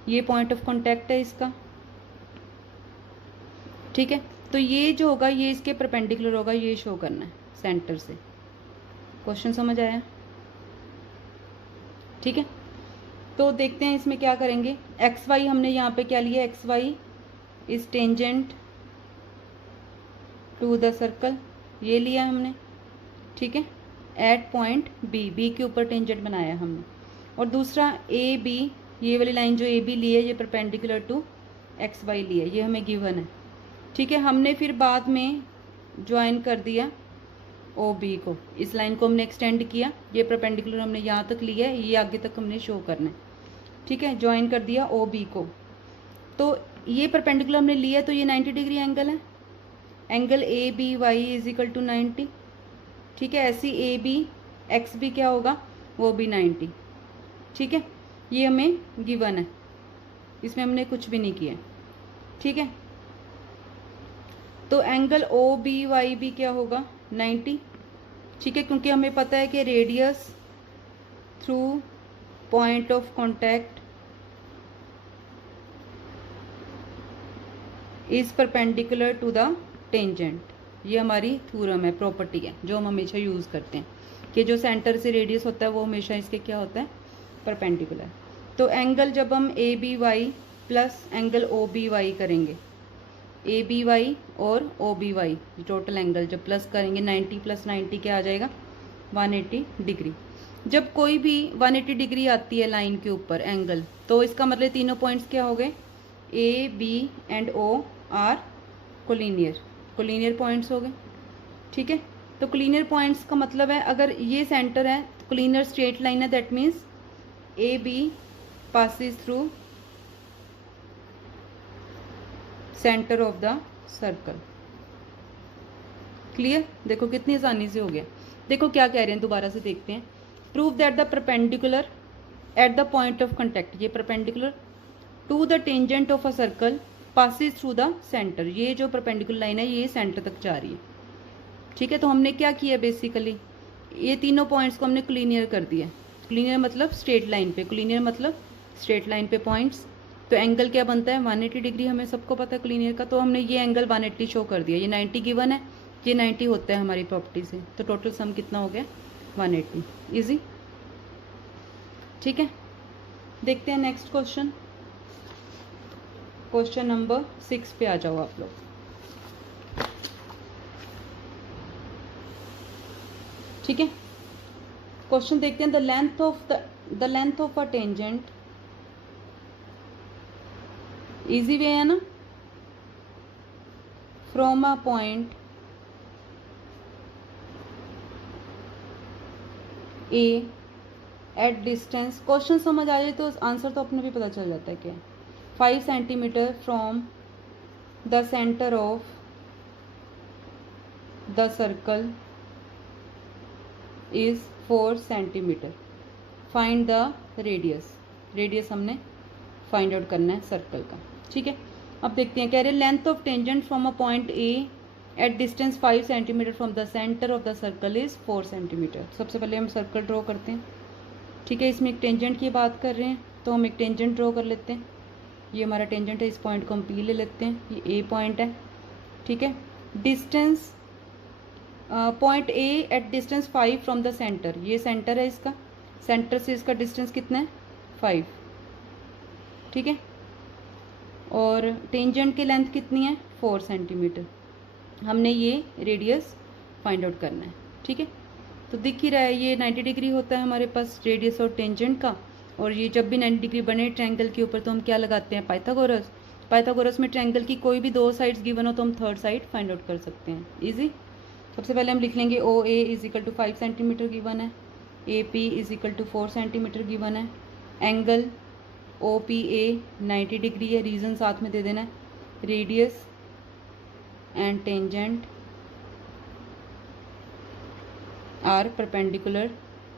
ये पॉइंट ऑफ कॉन्टैक्ट है इसका, ठीक है। तो ये जो होगा ये इसके परपेंडिकुलर होगा, ये शो करना है सेंटर से। क्वेश्चन समझ आया? ठीक है। तो देखते हैं इसमें क्या करेंगे। एक्स वाई हमने यहाँ पे क्या लिया, X Y is tangent to the circle, ये लिया हमने, ठीक है। एट पॉइंट बी, बी के ऊपर टेंजेंट बनाया हमने। और दूसरा ए बी, ये वाली लाइन जो ए बी ली है ये परपेंडिकुलर टू एक्स वाई ली है, ये हमें गिवन है, ठीक है। हमने फिर बाद में ज्वाइन कर दिया ओ बी को, इस लाइन को हमने एक्सटेंड किया, ये परपेंडिकुलर हमने यहाँ तक लिया है, ये आगे तक हमने शो करना है, ठीक है। ज्वाइन कर दिया ओ बी को, तो ये परपेंडिकुलर हमने लिया, तो ये 90 डिग्री एंगल है, angle A B Y is equal to 90, ठीक है। ऐसी ए बी एक्स भी क्या होगा, वो भी 90, ठीक है। ये हमें गिवन है, इसमें हमने कुछ भी नहीं किया, ठीक है। तो एंगल ओ बी वाई भी क्या होगा, 90, ठीक है, क्योंकि हमें पता है कि radius through point of contact is perpendicular to the tangent. ये हमारी थ्योरम है, प्रॉपर्टी है जो हम हमेशा यूज़ करते हैं कि जो सेंटर से रेडियस होता है वो हमेशा इसके क्या होता है, परपेंडिकुलर। तो एंगल जब हम A B Y plus angle O B Y करेंगे, ए बी वाई और O B Y total angle जब प्लस करेंगे 90 प्लस 90 क्या आ जाएगा, 180 डिग्री। जब कोई भी 180 डिग्री आती है लाइन के ऊपर एंगल, तो इसका मतलब तीनों पॉइंट्स क्या हो गए, A B and O are collinear, collinear points हो गए, ठीक है। तो कोलिनियर पॉइंट्स का मतलब है अगर ये सेंटर है तो कोलिनियर स्ट्रेट लाइन है, that means A B passes through centre of the circle. Clear? देखो कितनी आसानी से हो गया। देखो क्या कह रहे हैं, दोबारा से देखते हैं। Prove that the perpendicular at the point of contact, ये perpendicular to the tangent of a circle passes through the centre, ये जो परपेंडिकुलर लाइन है ये सेंटर तक जा रही है, ठीक है। तो हमने क्या किया, बेसिकली ये तीनों पॉइंट्स को हमने कोलिनियर कर दिया। कोलिनियर मतलब स्ट्रेट लाइन पे, कोलिनियर मतलब स्ट्रेट लाइन पे पॉइंट्स। तो एंगल क्या बनता है, 180 डिग्री, हमें सबको पता है कोलिनियर का। तो हमने ये एंगल 180 शो कर दिया, ये 90 गिवन है, ये 90 होता है हमारी प्रॉपर्टी से। तो टोटल सम कितना हो गया, 180। इजी, ठीक है। देखते हैं नेक्स्ट क्वेश्चन। क्वेश्चन नंबर 6 पे आ जाओ आप लोग। ठीक है, क्वेश्चन देखते हैं। The length of a tangent, easy way है ना, from a point A at distance, question समझ आ जाए तो आंसर तो अपने भी पता चल जाता है क्या, 5 centimetre from the centre of the circle is 4 centimetre, find the radius. Radius हमने फाइंड आउट करना है सर्कल का, ठीक है। अब देखते हैं, कह रहे length of tangent from a point A at distance 5 centimetre from the centre of the circle is 4 centimetre. सबसे पहले हम सर्कल ड्रॉ करते हैं, ठीक है। इसमें एक टेंजेंट की बात कर रहे हैं तो हम एक टेंजेंट ड्रॉ कर लेते हैं। ये हमारा टेंजेंट है, इस पॉइंट को हम पी ले लेते हैं, ये ए पॉइंट है, ठीक है। Distance point A at distance 5 from the centre, ये सेंटर है इसका, सेंटर से इसका डिस्टेंस कितना है, 5, ठीक है। और टेंजेंट की लेंथ कितनी है, 4 सेंटीमीटर। हमने ये रेडियस फाइंड आउट करना है, ठीक है। तो दिख ही रहा है ये 90 डिग्री होता है हमारे पास रेडियस और टेंजेंट का। और ये जब भी 90 डिग्री बने ट्रायंगल के ऊपर तो हम क्या लगाते हैं, पाइथागोरस। पाइथागोरस में ट्रायंगल की कोई भी 2 साइड्स गिवन हो तो हम थर्ड साइड फाइंड आउट कर सकते हैं, इजी। सबसे पहले हम लिख लेंगे O A is equal to 5 centimetre given है, A P is equal to 4 centimetre given है, angle O P A 90 degree है, रीजन साथ में दे देना है, radius and tangent are perpendicular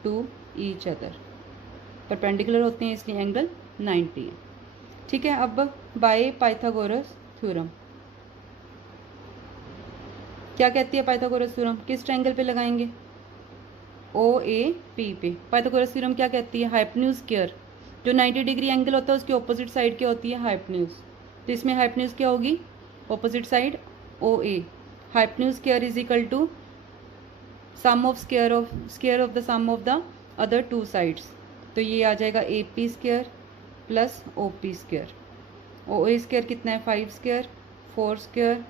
to each other, perpendicular होते हैं इसलिए एंगल 90 है, ठीक है। अब बाय पाइथागोरस थ्योरम, क्या कहती है पाइथागोरस थ्योरम? किस ट्रायंगल पे लगाएंगे? ओ ए पी पे। पाइथागोरस थ्योरम क्या कहती है? हाइपोटेन्यूज स्क्वायर, जो 90 डिग्री एंगल होता है उसकी ऑपोजिट साइड क्या होती है? हाइपोटेन्यूज। तो इसमें हाइपोटेन्यूज क्या होगी? Opposite side O A. Hypotenuse square is equal to sum of square of the sum of the other two sides. तो ये आ जाएगा A P square plus O P square. O A square कितना है? 5 square, 4 square,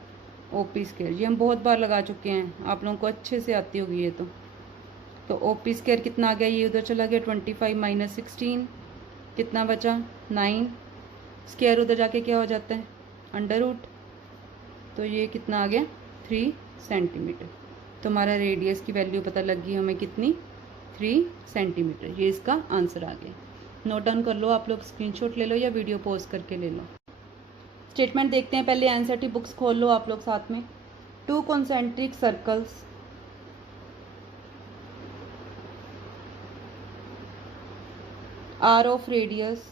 O P square. ये हम बहुत बार लगा चुके हैं, आप लोगों को अच्छे से आती होगी ये तो ओ पी स्क्वायर कितना आ गया? ये उधर चला गया 25 माइनस 16, कितना बचा? 9। स्क्वायर उधर जाके क्या हो जाता है? Under root. तो ये कितना आ गया? 3 सेंटीमीटर। तो हमारा रेडियस की वैल्यू पता लग गई हमें कितनी? 3 सेंटीमीटर। ये इसका आंसर आ गया। नोट डाउन कर लो आप लोग, स्क्रीनशॉट ले लो या वीडियो पॉज करके ले लो। स्टेटमेंट देखते हैं पहले। एनसीईआरटी बुक्स खोल लो आप लोग साथ में। 2 concentric circles are of radius.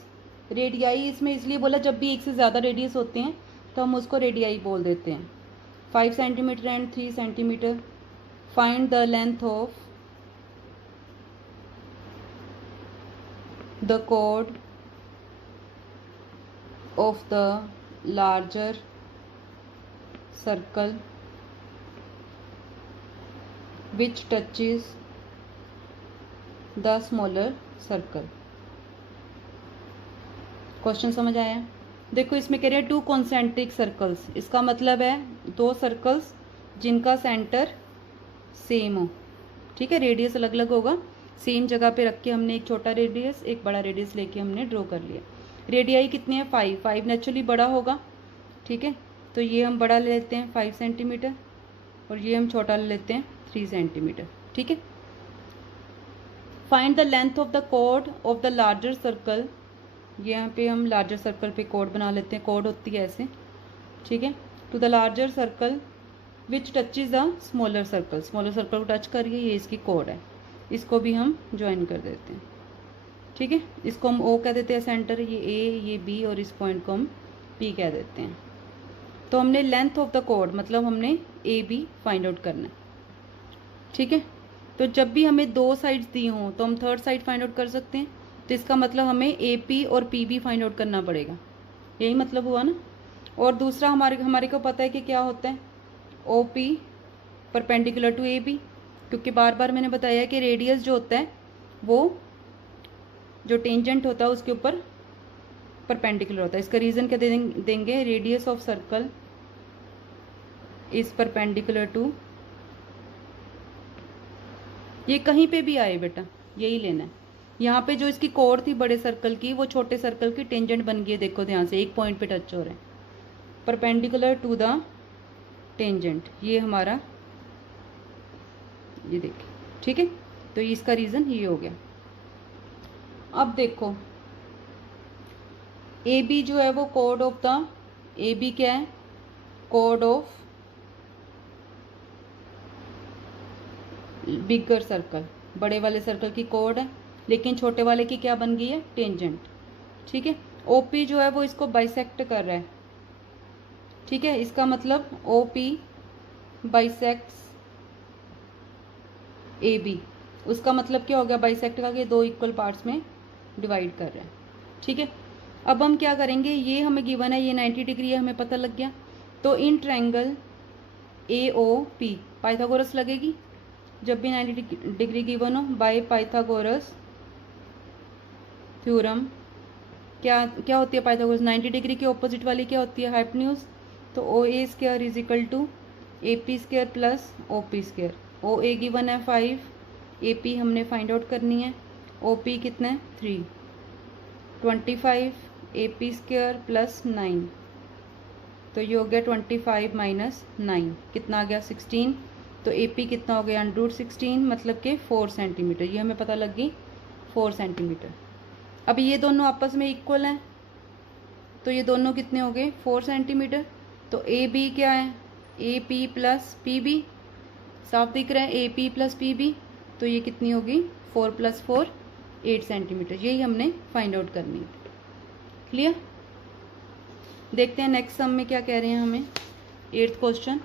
Radii इसमें इसलिए बोला, जब भी एक से ज़्यादा रेडियस होते हैं तो हम उसको रेडियाई बोल देते हैं। 5 centimetre and 3 centimetre. Find the length of the chord of the larger circle which touches the smaller circle। Question समझ आया? देखो इसमें कह रहे हैं 2 कॉन्सेंट्रिक सर्कल्स, इसका मतलब है 2 सर्कल्स जिनका सेंटर सेम हो। ठीक है, रेडियस अलग अलग होगा, सेम जगह पे रख के हमने एक छोटा रेडियस एक बड़ा रेडियस लेके हमने ड्रॉ कर लिया। रेडियाई कितनी है? 5 नेचुरली बड़ा होगा। ठीक है, तो ये हम बड़ा ले लेते हैं 5 सेंटीमीटर और ये हम छोटा ले लेते हैं 3 सेंटीमीटर। ठीक है, find the length of the chord of the larger circle. यहाँ पे हम लार्जर सर्कल पे कॉर्ड बना लेते हैं, कॉर्ड होती है ऐसे। ठीक है, to the larger circle which touches the smaller circle. Smaller circle को टच करिए, ये इसकी कॉर्ड है, इसको भी हम ज्वाइन कर देते हैं। ठीक है, इसको हम ओ कह देते हैं सेंटर, ये ए ये बी और इस पॉइंट को हम पी कह देते हैं। तो हमने लेंथ ऑफ द कॉर्ड मतलब हमने ए बी फाइंड आउट करना है। ठीक है, तो जब भी हमें 2 साइड्स दी हों तो हम थर्ड साइड फाइंड आउट कर सकते हैं। तो इसका मतलब हमें ए पी और पी बी फाइंड आउट करना पड़ेगा, यही मतलब हुआ ना। और दूसरा हमारे को पता है कि क्या होता है? O P perpendicular to A B, क्योंकि बार बार मैंने बताया कि रेडियस जो होता है वो जो टेंजेंट होता है उसके ऊपर परपेंडिकुलर होता है। इसका रीज़न क्या देंगे? Radius of circle is perpendicular to, ये कहीं पे भी आए बेटा यही लेना है। यहाँ पे जो इसकी कोर थी बड़े सर्कल की, वो छोटे सर्कल की टेंजेंट बन गई है। देखो ध्यान से, एक पॉइंट पे टच हो रहे हैं, परपेंडिकुलर टू द टेंजेंट। ये हमारा, ये देखिए। ठीक है, तो इसका रीज़न ये हो गया। अब देखो ए बी जो है वो chord of the, A B क्या है? कॉर्ड ऑफ बिगर सर्कल, बड़े वाले सर्कल की कॉर्ड है, लेकिन छोटे वाले की क्या बन गई है? टेंजेंट। ठीक है, ओ पी जो है वो इसको बाइसेक्ट कर रहा है। ठीक है, इसका मतलब O P bisects A B, उसका मतलब क्या हो गया? बाइसेक्ट का कि 2 इक्वल पार्ट्स में डिवाइड कर रहा है। ठीक है, अब हम क्या करेंगे? ये हमें गिवन है, ये 90 डिग्री है, हमें पता लग गया। तो in triangle A O P Pythagoras लगेगी जब भी 90 डिग्री गिवन हो बाय पाइथागोरस थ्योरम। क्या क्या होती है पाइथागोरस? 90 डिग्री की ऑपोजिट वाली क्या होती है? हाइपोटेन्यूज। तो O A square is equal to A P square plus O P square. O A given है 5, ए पी हमने फाइंड आउट करनी है, ओ पी कितना है? 3, 25 ए पी स्क्वायर प्लस 9, तो ये हो गया 25 माइनस 9, कितना आ गया? 16। तो ए पी कितना हो गया? √16, मतलब कि 4 सेंटीमीटर। ये हमें पता लग गई 4 सेंटीमीटर। अब ये दोनों आपस में इक्वल हैं, तो ये दोनों कितने हो गए? 4 सेंटीमीटर। तो ए बी क्या है? A P plus P B, साफ दिख रहा है, A P plus P B. तो ये कितनी होगी? 4 + 4 8 सेंटीमीटर। यही हमने फाइंड आउट करनी है। क्लियर? देखते हैं नेक्स्ट सम में क्या कह रहे हैं हमें। 8th question,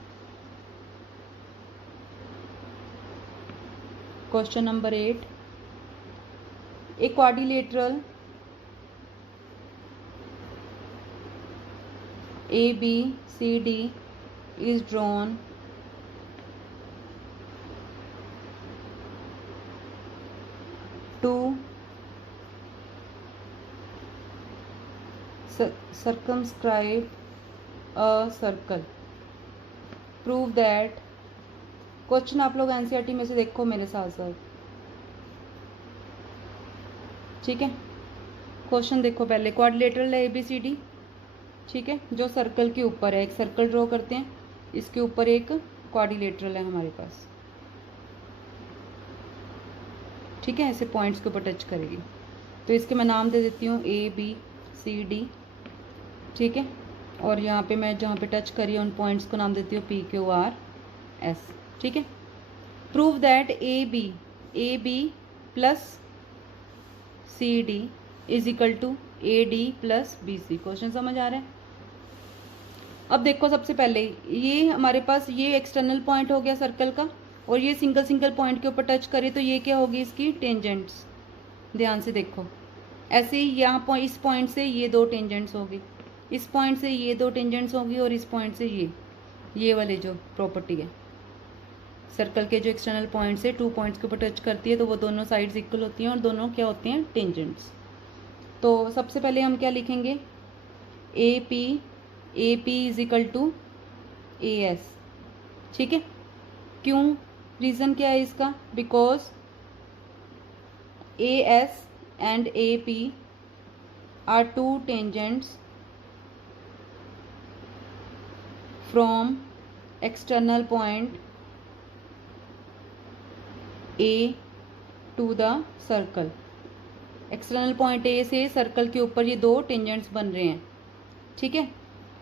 question number 8, a quadrilateral ABCD is drawn to circumscribe a circle. Prove that. Question आप लोग एनसीईआरटी में से देखो मेरे साथ साथ, ठीक है। क्वेश्चन देखो पहले, क्वाड्रिलेटरल है ABCD, ठीक है, जो सर्कल के ऊपर है। एक सर्कल ड्रॉ करते हैं, इसके ऊपर एक क्वाड्रिलेटरल है हमारे पास, ठीक है, ऐसे पॉइंट्स के ऊपर टच करेगी। तो इसके मैं नाम दे देती हूँ ABCD, ठीक है। और यहाँ पे मैं जहाँ पे टच करी है उन पॉइंट्स को नाम देती हूँ PQRS, ठीक है। Prove that AB plus CD is equal to AD plus BC। Question समझ आ रहा है? अब देखो, सबसे पहले ये हमारे पास ये एक्सटर्नल पॉइंट हो गया सर्कल का, और ये सिंगल पॉइंट के ऊपर टच करे तो ये क्या होगी, इसकी टेंजेंट्स। ध्यान से देखो, ऐसे ही यहाँ इस पॉइंट से ये दो टेंजेंट्स होगी, इस पॉइंट से ये दो टेंजेंट्स होगी, और इस पॉइंट से ये वाले जो प्रॉपर्टी है सर्कल के, जो एक्सटर्नल पॉइंट से 2 पॉइंट्स के ऊपर टच करती है तो वो दोनों साइड्स इक्वल होती हैं और दोनों क्या होती हैं, टेंजेंट्स। तो सबसे पहले हम क्या लिखेंगे, AP is equal to AS, ठीक है। क्यों, रीज़न क्या है इसका, because AS and AP are 2 tangents from external point A to the circle. External point A से सर्कल के ऊपर ये दो टेंजेंट्स बन रहे हैं, ठीक है।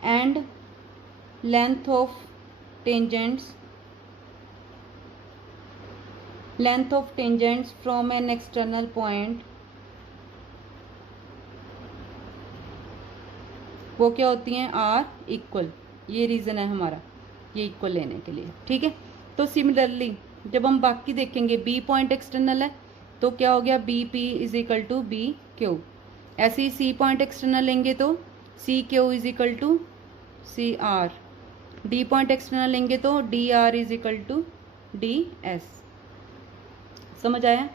And length of tangents from an external point, वो क्या होती हैं, आर इक्वल। ये रीज़न है हमारा ये इक्वल लेने के लिए, ठीक है। तो सिमिलरली जब हम बाकी देखेंगे, B पॉइंट एक्सटर्नल है तो क्या हो गया, BP is equal to BQ। ऐसे ही C पॉइंट एक्सटर्नल लेंगे तो CQ is equal to CR। D point external लेंगे तो DR is equal to DS। समझ आया?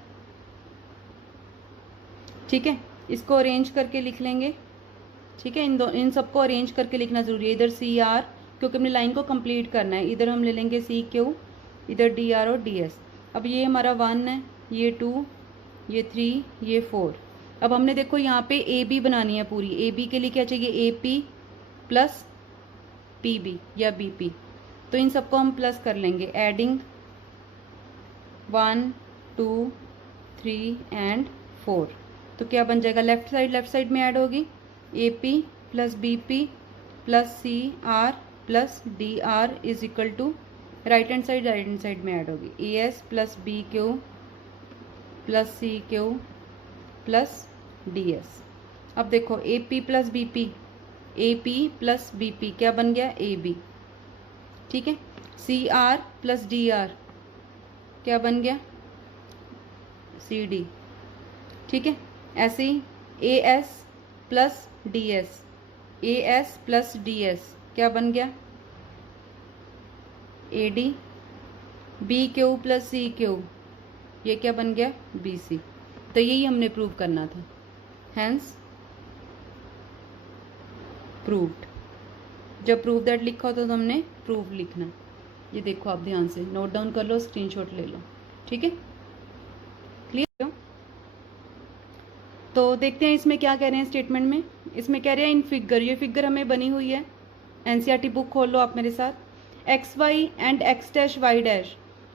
ठीक है, इसको अरेंज करके लिख लेंगे, ठीक है। इन सबको अरेंज करके लिखना जरूरी है। इधर CR, क्योंकि अपनी लाइन को कंप्लीट करना है, इधर हम ले लेंगे CQ, इधर DR और DS। अब ये हमारा 1 है, ये 2, ये 3, ये 4। अब हमने देखो यहाँ पे AB बनानी है पूरी। AB के लिए क्या चाहिए, AP प्लस PB या BP। तो इन सबको हम प्लस कर लेंगे, एडिंग 1 2 3 एंड 4। तो क्या बन जाएगा, लेफ्ट साइड में ऐड होगी, AP plus BP plus CR plus DR is equal to right hand side में ऐड होगी, AS plus BQ plus CQ plus DS। अब देखो AP प्लस BP क्या बन गया, AB, ठीक है। CR प्लस DR क्या बन गया, CD, ठीक है। ऐसे ही AS प्लस DS क्या बन गया, AD। BQ प्लस CQ ये क्या बन गया, BC। तो यही हमने प्रूव करना था, हैंस प्रूव्ड। जब प्रूव दैट लिखा हो तो हमने प्रूव लिखना। ये देखो, आप ध्यान से नोट डाउन कर लो, स्क्रीनशॉट ले लो, ठीक है, क्लियर। तो देखते हैं इसमें क्या कह रहे हैं स्टेटमेंट में। इसमें कह रहे हैं इन फिगर, ये फिगर हमें बनी हुई है, एनसीईआरटी बुक खोल लो आप मेरे साथ। XY and X',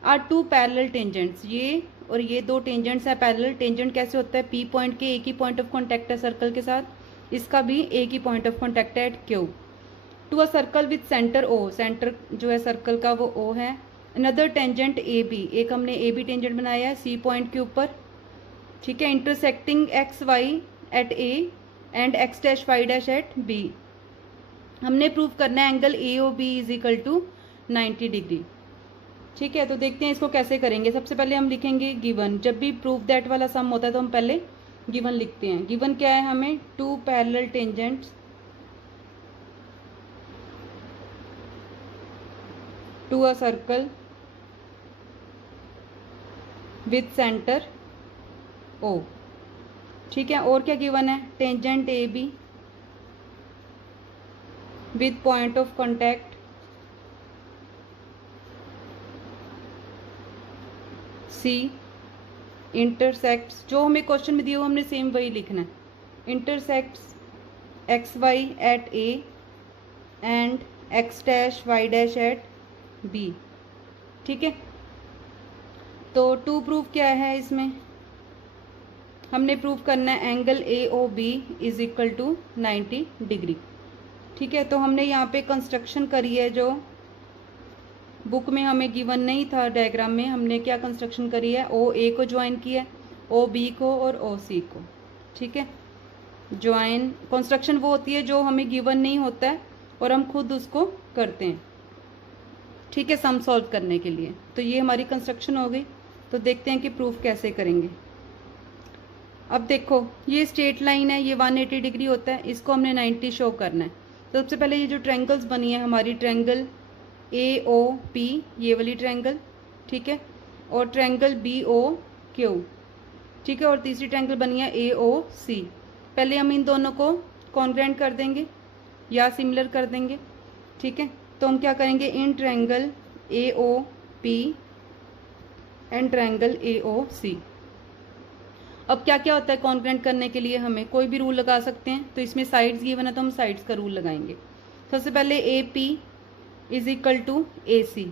are 2 parallel tangents. ये और ये दो टेंजेंट्स है पैरेलल। टेंजेंट कैसे होता है, P पॉइंट के एक ही पॉइंट ऑफ कॉन्टैक्ट है सर्कल के साथ, इसका भी एक ही पॉइंट ऑफ कॉन्टैक्ट है at Q। To a circle with centre O, centre जो है सर्कल का वो O है। अनदर टेंजेंट AB, एक हमने AB टेंजेंट बनाया है C पॉइंट के ऊपर, ठीक है। Intersecting XY at A and X', at B। हमने प्रूव करना है angle AOB is equal to 90 degree. ठीक है, तो देखते हैं इसको कैसे करेंगे। सबसे पहले हम लिखेंगे गिवन। जब भी प्रूफ दैट वाला सम होता है तो हम पहले गिवन लिखते हैं। गिवन क्या है हमें, 2 parallel tangents to a circle with centre O. ठीक है, और क्या गिवन है, tangent A B with point of contact C intersects, जो हमें क्वेश्चन में दिया हुआ हमने सेम वही लिखना है, intersects X Y at A and X dash Y dash at B. ठीक है, तो टू प्रूफ क्या है, इसमें हमने प्रूफ करना है angle A O B is equal to 90 degree. ठीक है, तो हमने यहाँ पे कंस्ट्रक्शन करी है, जो बुक में हमें गिवन नहीं था डायग्राम में। हमने क्या कंस्ट्रक्शन करी है, ओ ए को ज्वाइन किया है, ओ बी को और ओ सी को। ठीक है, ज्वाइन कंस्ट्रक्शन वो होती है जो हमें गिवन नहीं होता है और हम खुद उसको करते हैं। ठीक है, सम सॉल्व करने के लिए। तो ये हमारी कंस्ट्रक्शन हो गई। तो देखते हैं कि प्रूफ कैसे करेंगे। अब देखो, ये स्ट्रेट लाइन है, ये 180 डिग्री होता है, इसको हमने 90 शो करना है। तो सबसे पहले ये जो ट्रायंगल्स बनी है हमारी, ट्रायंगल ए ओ पी, ये वाली ट्रायंगल, ठीक है, और ट्रायंगल बी ओ क्यू, ठीक है, और तीसरी ट्रायंगल बनी है ए ओ सी। पहले हम इन दोनों को कॉन्ग्रेंट कर देंगे या सिमिलर कर देंगे। ठीक है, तो हम क्या करेंगे, in triangle A O P and triangle A O C. अब क्या क्या होता है कॉन्ग्रेंट करने के लिए, हमें कोई भी रूल लगा सकते हैं। तो इसमें साइड्स गिवन है तो हम साइड्स का रूल लगाएंगे। सबसे पहले A P is equal to A C.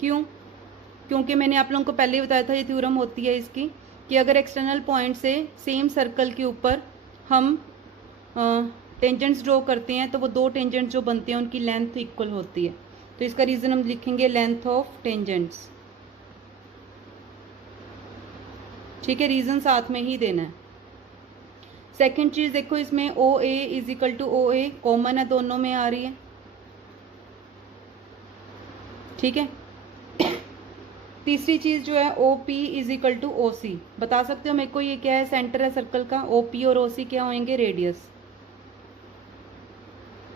क्यों, क्योंकि मैंने आप लोगों को पहले ही बताया था, ये थ्योरम होती है इसकी, कि अगर एक्सटर्नल पॉइंट से सेम सर्कल के ऊपर हम टेंजेंट्स ड्रॉ करते हैं तो वो दो टेंजेंट्स जो बनते हैं उनकी लेंथ इक्वल होती है। तो इसका रीज़न हम लिखेंगे लेंथ ऑफ टेंजेंट्स। ठीक है, रीज़न साथ में ही देना है। सेकेंड चीज़ देखो, इसमें O A is equal to O A common है, दोनों में आ रही है। ठीक है, तीसरी चीज़ जो है O P is equal to O C. बता सकते हो मेरे को ये क्या है, सेंटर है सर्कल का। ओ पी और ओ सी क्या होंगे, रेडियस।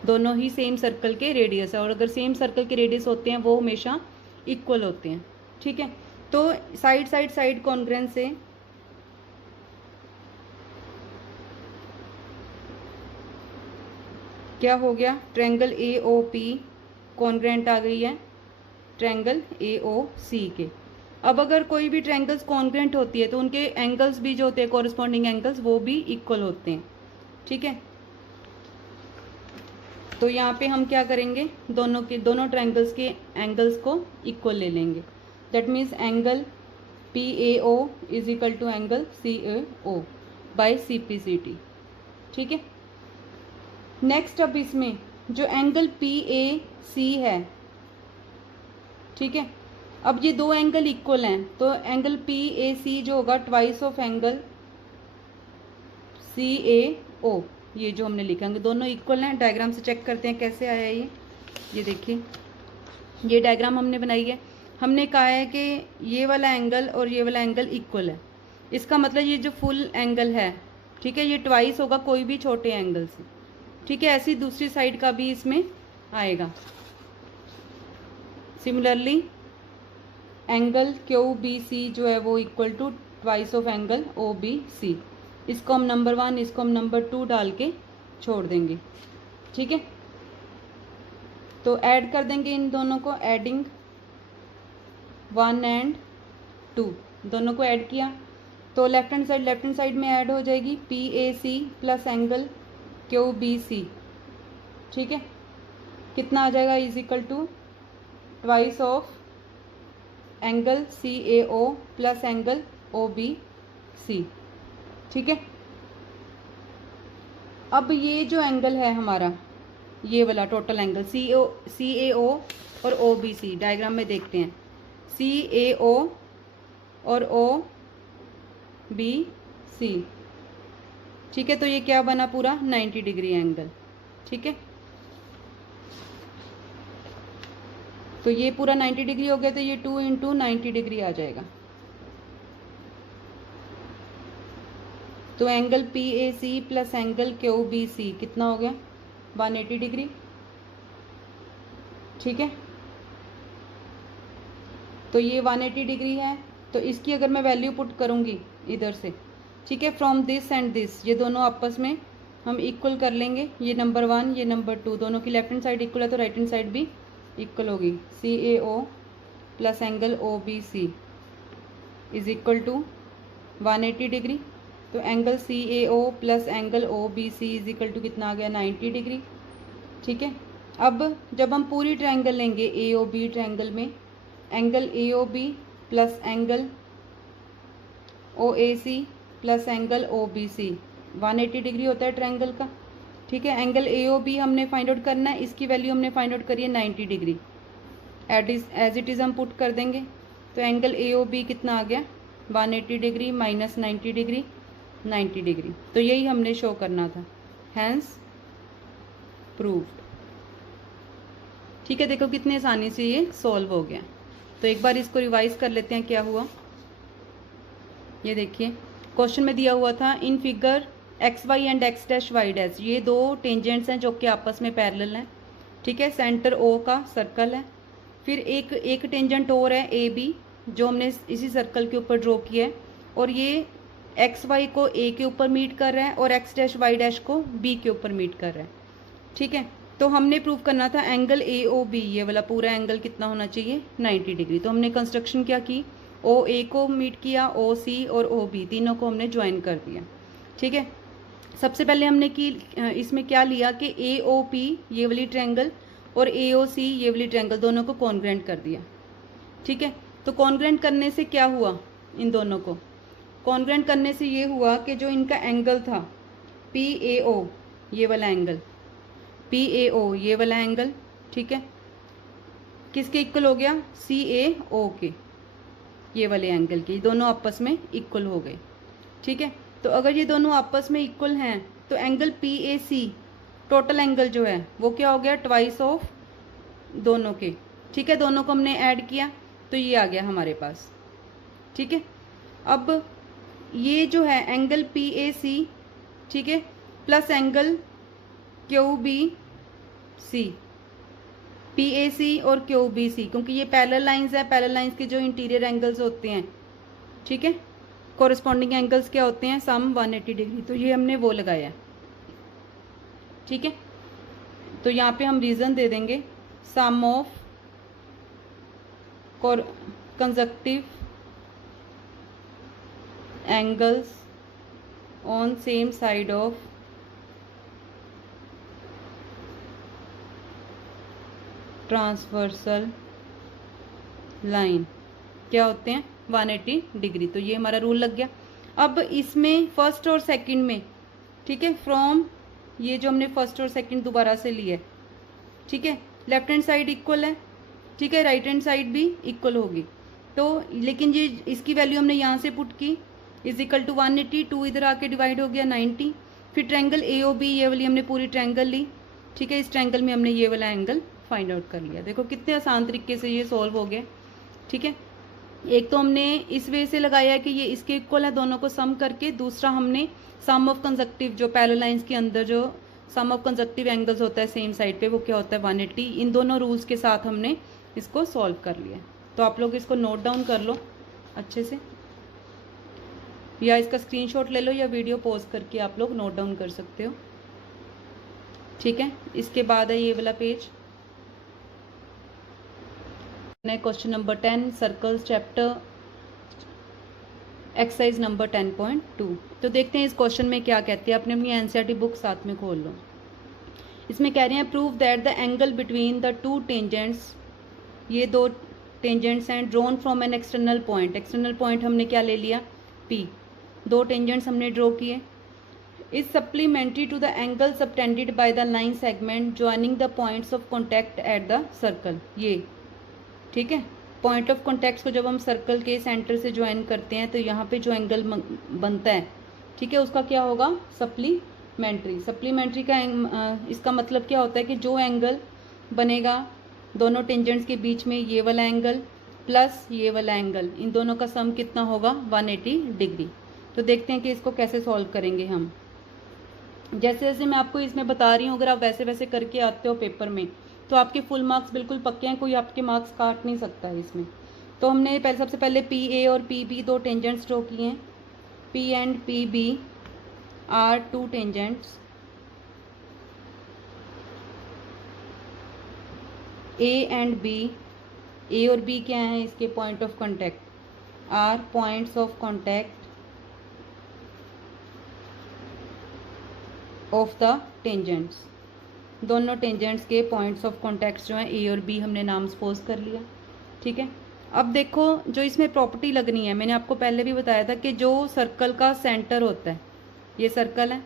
दोनों ही सेम सर्कल के रेडियस है, और अगर सेम सर्कल के रेडियस होते हैं वो हमेशा इक्वल होते हैं। ठीक है, तो साइड साइड साइड कॉन्ग्रेंस से क्या हो गया, triangle A O P congruent आ गई है ट्रायंगल ए ओ सी के। अब अगर कोई भी ट्रायंगल्स कॉन्ग्रेंट होती है तो उनके एंगल्स भी जो होते हैं, कॉरस्पॉन्डिंग एंगल्स, वो भी इक्वल होते हैं। ठीक है, तो यहाँ पे हम क्या करेंगे, दोनों ट्रायंगल्स के एंगल्स को इक्वल ले लेंगे। That means angle P A O is equal to angle C A O by C P C T. ठीक है, नेक्स्ट अब इसमें जो एंगल पी ए सी है, ठीक है, अब ये दो एंगल इक्वल हैं, तो एंगल पी ए सी जो होगा twice of angle C A ओ, ये जो हमने लिखेंगे दोनों इक्वल हैं। डायग्राम से चेक करते हैं कैसे आया ये देखिए, ये डायग्राम हमने बनाई है। हमने कहा है कि ये वाला एंगल और ये वाला एंगल इक्वल है, इसका मतलब ये जो फुल एंगल है, ठीक है, ये ट्वाइस होगा कोई भी छोटे एंगल से। ठीक है, ऐसी दूसरी साइड का भी इसमें आएगा। Similarly angle Q B C जो है वो equal to twice of angle O B C. इसको हम नंबर 1, इसको हम नंबर 2 डाल के छोड़ देंगे। ठीक है, तो ऐड कर देंगे इन दोनों को, एडिंग 1 एंड 2, दोनों को ऐड किया तो लेफ्ट हैंड साइड में ऐड हो जाएगी P A C plus angle Q B C. ठीक है, कितना आ जाएगा, is equal to twice of angle C A O plus angle O B C. ठीक है, अब ये जो एंगल है हमारा, ये वाला टोटल एंगल सी ए ओ और ओ बी सी, डायग्राम में देखते हैं, सी ए ओ और ओ बी सी। ठीक है, तो ये क्या बना, पूरा 90 डिग्री एंगल। ठीक है, तो ये पूरा 90 डिग्री हो गया, तो ये 2 इंटू 90 डिग्री आ जाएगा। तो angle PAC plus angle QBC कितना हो गया? 180 डिग्री। ठीक है, तो ये 180 डिग्री है। तो इसकी अगर मैं वैल्यू पुट करूँगी इधर से, ठीक है, फ्रॉम दिस एंड दिस, ये दोनों आपस में हम इक्वल कर लेंगे। ये नंबर 1, ये नंबर 2, दोनों की लेफ्ट हैंड साइड इक्वल है तो राइट हैंड साइड भी इक्वल होगी। CAO plus angle OBC is equal to 180 degree. तो angle CAO plus angle OBC is equal to कितना आ गया? 90 डिग्री। ठीक है, अब जब हम पूरी ट्रायंगल लेंगे AOB ट्रायंगल में, angle AOB plus angle OAC plus angle OBC 180 degree होता है ट्रायंगल का। ठीक है, एंगल AOB हमने फाइंड आउट करना है, इसकी वैल्यू हमने फाइंड आउट करी है 90 डिग्री। एज इट इज़ हम पुट कर देंगे। तो एंगल AOB कितना आ गया? 180 डिग्री माइनस 90 डिग्री, 90 डिग्री। तो यही हमने शो करना था, हैंस प्रूव्ड। ठीक है, देखो कितनी आसानी से ये सॉल्व हो गया। तो एक बार इसको रिवाइज कर लेते हैं क्या हुआ। ये देखिए क्वेश्चन में दिया हुआ था in figure XY and X dash Y dash, ये दो टेंजेंट्स हैं जो कि आपस में पैरेलल हैं। ठीक है, सेंटर O का सर्कल है, फिर एक टेंजेंट और है AB जो हमने इसी सर्कल के ऊपर ड्रॉ किया है, और ये XY को A के ऊपर मीट कर रहा है और X डैश Y डैश को B के ऊपर मीट कर रहा है। ठीक है, तो हमने प्रूव करना था एंगल AOB, ये वाला पूरा एंगल कितना होना चाहिए? 90 डिग्री। तो हमने कंस्ट्रक्शन क्या की? OA को मीट किया, OC और OB तीनों को हमने ज्वाइन कर दिया। ठीक है, सबसे पहले हमने इसमें क्या लिया कि AOP ये वाली ट्रायंगल और AOC ये वाली ट्रायंगल दोनों को कॉन्ग्रेंट कर दिया। ठीक है, तो कॉन्ग्रेंट करने से क्या हुआ? इन दोनों को कॉन्ग्रेंट करने से ये हुआ कि जो इनका एंगल था PAO ये वाला एंगल, PAO ये वाला एंगल, ठीक है, किसके इक्वल हो गया? CAO के, ये वाले एंगल के, दोनों आपस में इक्वल हो गए। ठीक है, तो अगर ये दोनों आपस में इक्वल हैं तो एंगल PAC टोटल एंगल जो है वो क्या हो गया? ट्वाइस ऑफ दोनों के। ठीक है, दोनों को हमने ऐड किया तो ये आ गया हमारे पास। ठीक है, अब ये जो है एंगल PAC, ठीक है, प्लस एंगल QBC, PAC और QBC, क्योंकि ये पैरेलल लाइंस है, पैरेलल लाइंस के जो इंटीरियर एंगल्स होते हैं, ठीक है, कॉरेस्पॉन्डिंग एंगल्स क्या होते हैं? सम 180 डिग्री। तो ये हमने वो लगाया। ठीक है, तो यहाँ पे हम रीज़न दे देंगे sum of conjunctive angles on same side of transversal line क्या होते हैं? 180 डिग्री। तो ये हमारा रूल लग गया। अब इसमें फर्स्ट और सेकंड में, ठीक है, फ्रॉम ये जो हमने फर्स्ट और सेकंड दोबारा से लिए, ठीक है, लेफ्ट हैंड साइड इक्वल है, ठीक है, राइट हैंड साइड भी इक्वल होगी। तो लेकिन ये इसकी वैल्यू हमने यहाँ से पुट की, इज इक्वल टू 180, 2 इधर आके डिवाइड हो गया 90। फिर ट्रायंगल AOB ये वाली हमने पूरी ट्रायंगल ली। ठीक है, इस ट्रायंगल में हमने ये वाला एंगल फाइंड आउट कर लिया। देखो कितने आसान तरीके से ये सॉल्व हो गया। ठीक है, एक तो हमने इस वे से लगाया है कि ये इसके इक्वल है, दोनों को सम करके। दूसरा हमने सम ऑफ कंजक्टिव, जो पैरेलल लाइंस के अंदर जो सम ऑफ कंजक्टिव एंगल्स होता है सेम साइड पे, वो क्या होता है? 180। इन दोनों रूल्स के साथ हमने इसको सॉल्व कर लिया। तो आप लोग इसको नोट डाउन कर लो अच्छे से, या इसका स्क्रीनशॉट ले लो, या वीडियो पॉज करके आप लोग नोट डाउन कर सकते हो। ठीक है, इसके बाद है ये वाला page, question number 10, circles chapter, exercise number 10.2। तो देखते हैं इस क्वेश्चन में क्या कहते हैं। अपने अपनी एनसीईआरटी बुक साथ में खोल लो। इसमें कह रहे हैं prove that the angle between the two tangents, ये दो टेंजेंट्स हैं, drawn from an external point. External point हमने क्या ले लिया? P। दो टेंजेंट्स हमने ड्रॉ किए। Is supplementary to the angle subtended by the line segment joining the points of contact at the circle. ये ठीक है, पॉइंट ऑफ कॉन्टैक्ट को जब हम सर्कल के सेंटर से ज्वाइन करते हैं तो यहाँ पे जो एंगल बनता है, ठीक है, उसका क्या होगा? सप्लीमेंट्री। सप्लीमेंट्री का इसका मतलब क्या होता है कि जो एंगल बनेगा दोनों टेंजेंट्स के बीच में ये वाला एंगल प्लस ये वाला एंगल, इन दोनों का सम कितना होगा 180 डिग्री। तो देखते हैं कि इसको कैसे सॉल्व करेंगे हम। जैसे जैसे मैं आपको इसमें बता रही हूँ, अगर आप वैसे वैसे करके आते हो पेपर में तो आपके फुल मार्क्स बिल्कुल पक्के हैं, कोई आपके मार्क्स काट नहीं सकता है इसमें। तो हमने सबसे पहले पी ए और पी बी दो टेंजेंट्स ड्रॉ किए हैं। P and P B are two tangents. A and B, A और बी क्या हैं इसके point of contact, are points of contact of the tangents. दोनों टेंजेंट्स के पॉइंट्स ऑफ कॉन्टैक्ट जो हैं ए और बी हमने नाम सपोज कर लिया। ठीक है, अब देखो जो इसमें प्रॉपर्टी लगनी है, मैंने आपको पहले भी बताया था कि जो सर्कल का सेंटर होता है, ये सर्कल है,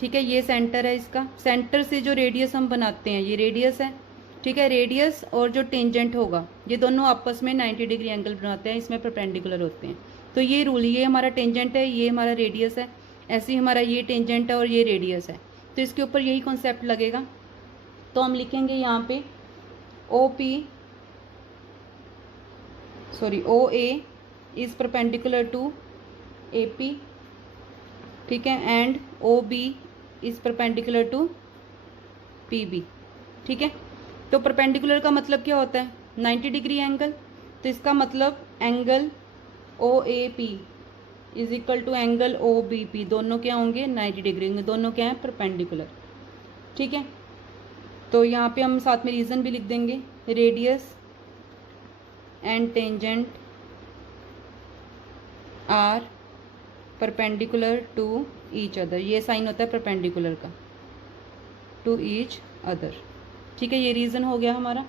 ठीक है, ये सेंटर है इसका, सेंटर से जो रेडियस हम बनाते हैं ये रेडियस है। ठीक है, रेडियस और जो टेंजेंट होगा ये दोनों आपस में 90 डिग्री एंगल बनाते हैं, इसमें परपेंडिकुलर होते हैं। तो ये रूल, ये हमारा टेंजेंट है, ये हमारा रेडियस है, ऐसे ही हमारा ये टेंजेंट है और ये रेडियस है, तो इसके ऊपर यही कॉन्सेप्ट लगेगा। तो हम लिखेंगे यहाँ पे O A is perpendicular to A P, ठीक है, and O B is perpendicular to P B. ठीक है, तो परपेंडिकुलर का मतलब क्या होता है 90 डिग्री एंगल, तो इसका मतलब angle O A P is equal to angle O B P, दोनों क्या होंगे 90 डिग्री होंगे, दोनों क्या हैं परपेंडिकुलर। ठीक है, तो यहाँ पे हम साथ में रीज़न भी लिख देंगे, radius and tangent are perpendicular to each other, ये साइन होता है परपेंडिकुलर का, टू ईच अदर। ठीक है, ये रीज़न हो गया हमारा।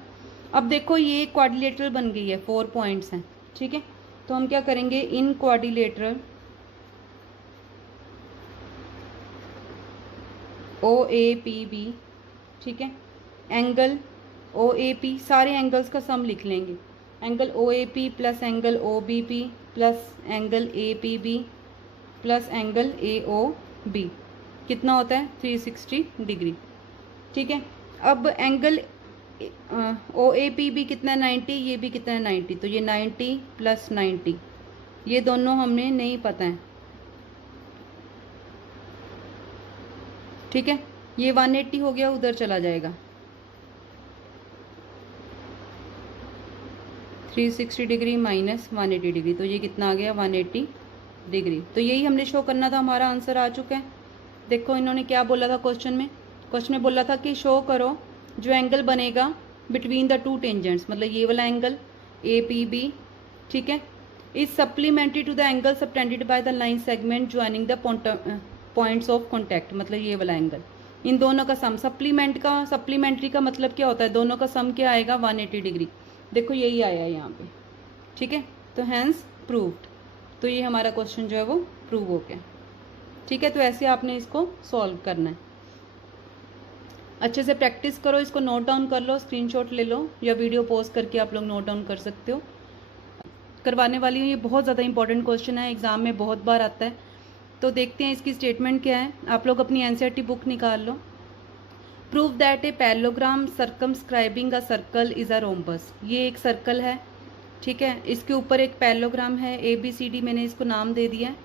अब देखो ये क्वाड्रिलेटरल बन गई है, 4 पॉइंट्स हैं। ठीक है, तो हम क्या करेंगे, in quadrilateral O A P B, ठीक है, एंगल ओ ए पी, सारे एंगल्स का सम लिख लेंगे, angle O A P plus angle O B P plus angle A P B plus angle A O B, कितना होता है 360 degree. ठीक है, अब एंगल ओ ए पी भी कितना है 90, ये भी कितना है 90, तो ये 90 प्लस 90, ये दोनों हमें नहीं पता है। ठीक है, ये 180 हो गया, उधर चला जाएगा 360 डिग्री माइनस 180 डिग्री, तो ये कितना आ गया 180 डिग्री। तो यही हमने शो करना था, हमारा आंसर आ चुका है। देखो इन्होंने क्या बोला था क्वेश्चन में बोला था कि शो करो जो एंगल बनेगा बिटवीन द टू टेंजेंट्स, मतलब ये वाला एंगल ए पी बी, ठीक है, is supplementary to the angle subtended by the line segment joining the points of contact, मतलब ये वाला एंगल, इन दोनों का सम, सप्लीमेंट्री का मतलब क्या होता है, दोनों का सम क्या आएगा 180 डिग्री। देखो यही आया है यहाँ पे। ठीक है, तो हैंस प्रूव्ड, तो ये हमारा क्वेश्चन जो है वो प्रूव हो गया। ठीक है, तो ऐसे आपने इसको सॉल्व करना है, अच्छे से प्रैक्टिस करो, इसको नोट डाउन कर लो, स्क्रीनशॉट ले लो, या वीडियो पॉज करके आप लोग नोट डाउन कर सकते हो। करवाने वाली हूँ, ये बहुत ज़्यादा इंपॉर्टेंट क्वेश्चन है, एग्जाम में बहुत बार आता है। तो देखते हैं इसकी स्टेटमेंट क्या है, आप लोग अपनी एनसीईआरटी बुक निकाल लो। Prove that a parallelogram circumscribing a circle is a rhombus, ये एक सर्कल है, ठीक है, इसके ऊपर एक पैरेललोग्राम है ABCD, मैंने इसको नाम दे दिया है।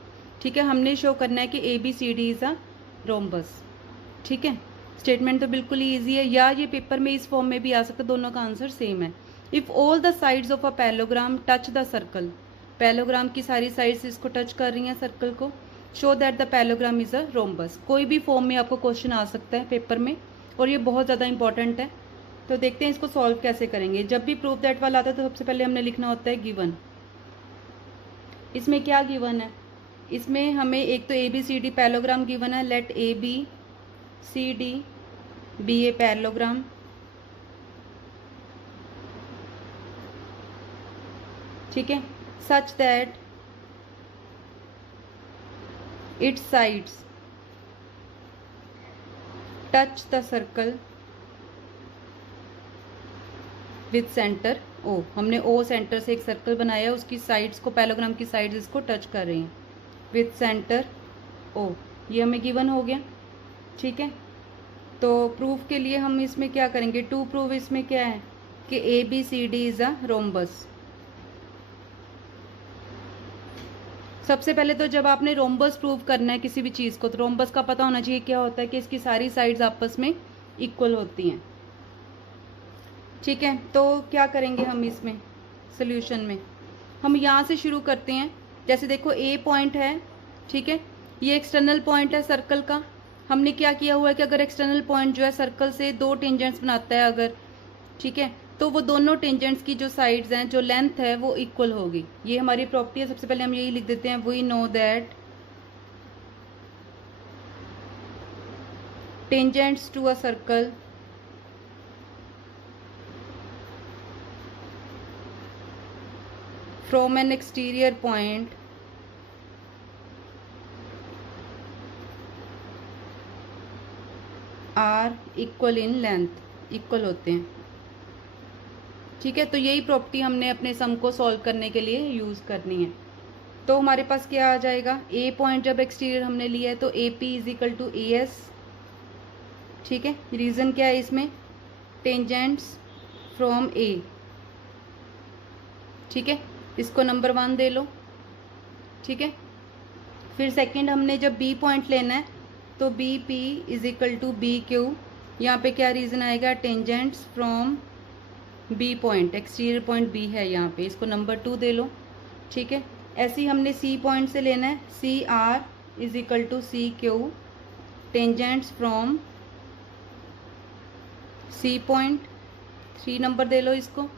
ठीक है, हमने शो करना है कि ABCD इज़ अ रोम्बस। ठीक है, स्टेटमेंट तो बिल्कुल ही ईजी है, या ये पेपर में इस फॉर्म में भी आ सकता है, दोनों का आंसर सेम है। If all the sides of a parallelogram touch the circle, parallelogram की सारी साइड्स इसको टच कर रही हैं सर्कल को, show that the parallelogram is a rhombus. कोई भी फॉर्म में आपको क्वेश्चन आ सकता है पेपर में, और ये बहुत ज़्यादा इंपॉर्टेंट है। तो देखते हैं इसको सॉल्व कैसे करेंगे। जब भी प्रूफ दैट वाला आता है तो सबसे पहले हमने लिखना होता है गिवन। इसमें क्या गिवन है, इसमें हमें एक तो ABCD पैरेललोग्राम गिवन है, let ABCD be a parallelogram, ठीक है, such that its sides touch the circle with centre O, हमने O सेंटर से एक सर्कल बनाया, उसकी साइड्स को, पैरेललोग्राम की साइड्स इसको टच कर रही हैं विथ सेंटर O, ये हमें गिवन हो गया। ठीक है, तो प्रूफ के लिए हम इसमें क्या करेंगे, टू प्रूव इसमें क्या है कि ABCD इज़ अ रोम्बस। सबसे पहले तो जब आपने रोम्बस प्रूव करना है किसी भी चीज़ को, तो रोम्बस का पता होना चाहिए क्या होता है कि इसकी सारी साइड्स आपस में इक्वल होती हैं। ठीक है, तो क्या करेंगे हम इसमें सोल्यूशन में, हम यहाँ से शुरू करते हैं। जैसे देखो A पॉइंट है, ठीक है, ये एक्सटर्नल पॉइंट है सर्कल का। हमने क्या किया हुआ है कि अगर एक्सटर्नल पॉइंट जो है सर्कल से 2 टेंजेंट्स बनाता है अगर, ठीक है, तो वो दोनों टेंजेंट्स की जो साइड्स हैं, जो लेंथ है, वो इक्वल होगी। ये हमारी प्रॉपर्टी है। सबसे पहले हम यही लिख देते हैं, we know that tangents to a circle from an exterior point are equal in length, equal होते हैं। ठीक है, तो यही प्रॉपर्टी हमने अपने सम को सॉल्व करने के लिए यूज़ करनी है। तो हमारे पास क्या आ जाएगा, ए पॉइंट जब एक्सटीरियर हमने लिया है तो A P is equal to A S. ठीक है, रीज़न क्या है इसमें, टेंजेंट्स फ्रॉम ए। ठीक है, इसको नंबर 1 दे लो। ठीक है, फिर सेकंड हमने जब बी पॉइंट लेना है तो B P is equal to B Q. यहाँ पे क्या रीज़न आएगा, tangents from B point, exterior point B है यहाँ पे, इसको नंबर 2 दे लो। ठीक है, ऐसे ही हमने सी पॉइंट से लेना है, C R is equal to C Q, tangents from C point, 3 number दे लो इसको।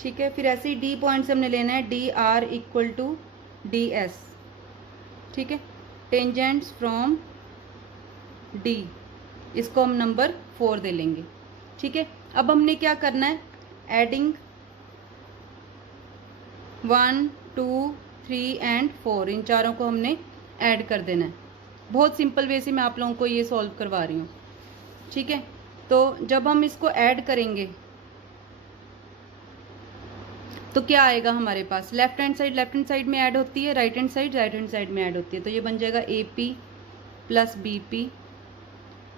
ठीक है, फिर ऐसे ही डी पॉइंट से हमने लेना है D R equal to D S. ठीक है, टेंजेंट्स फ्रॉम डी, इसको हम नंबर 4 दे लेंगे। ठीक है, अब हमने क्या करना है, एडिंग 1 2 3 एंड 4, इन चारों को हमने ऐड कर देना है। बहुत सिंपल वे से मैं आप लोगों को ये सॉल्व करवा रही हूँ। ठीक है, तो जब हम इसको ऐड करेंगे तो क्या आएगा हमारे पास, लेफ्ट हैंड साइड में ऐड होती है, राइट हैंड साइड में ऐड होती है। तो ये बन जाएगा A P plus B P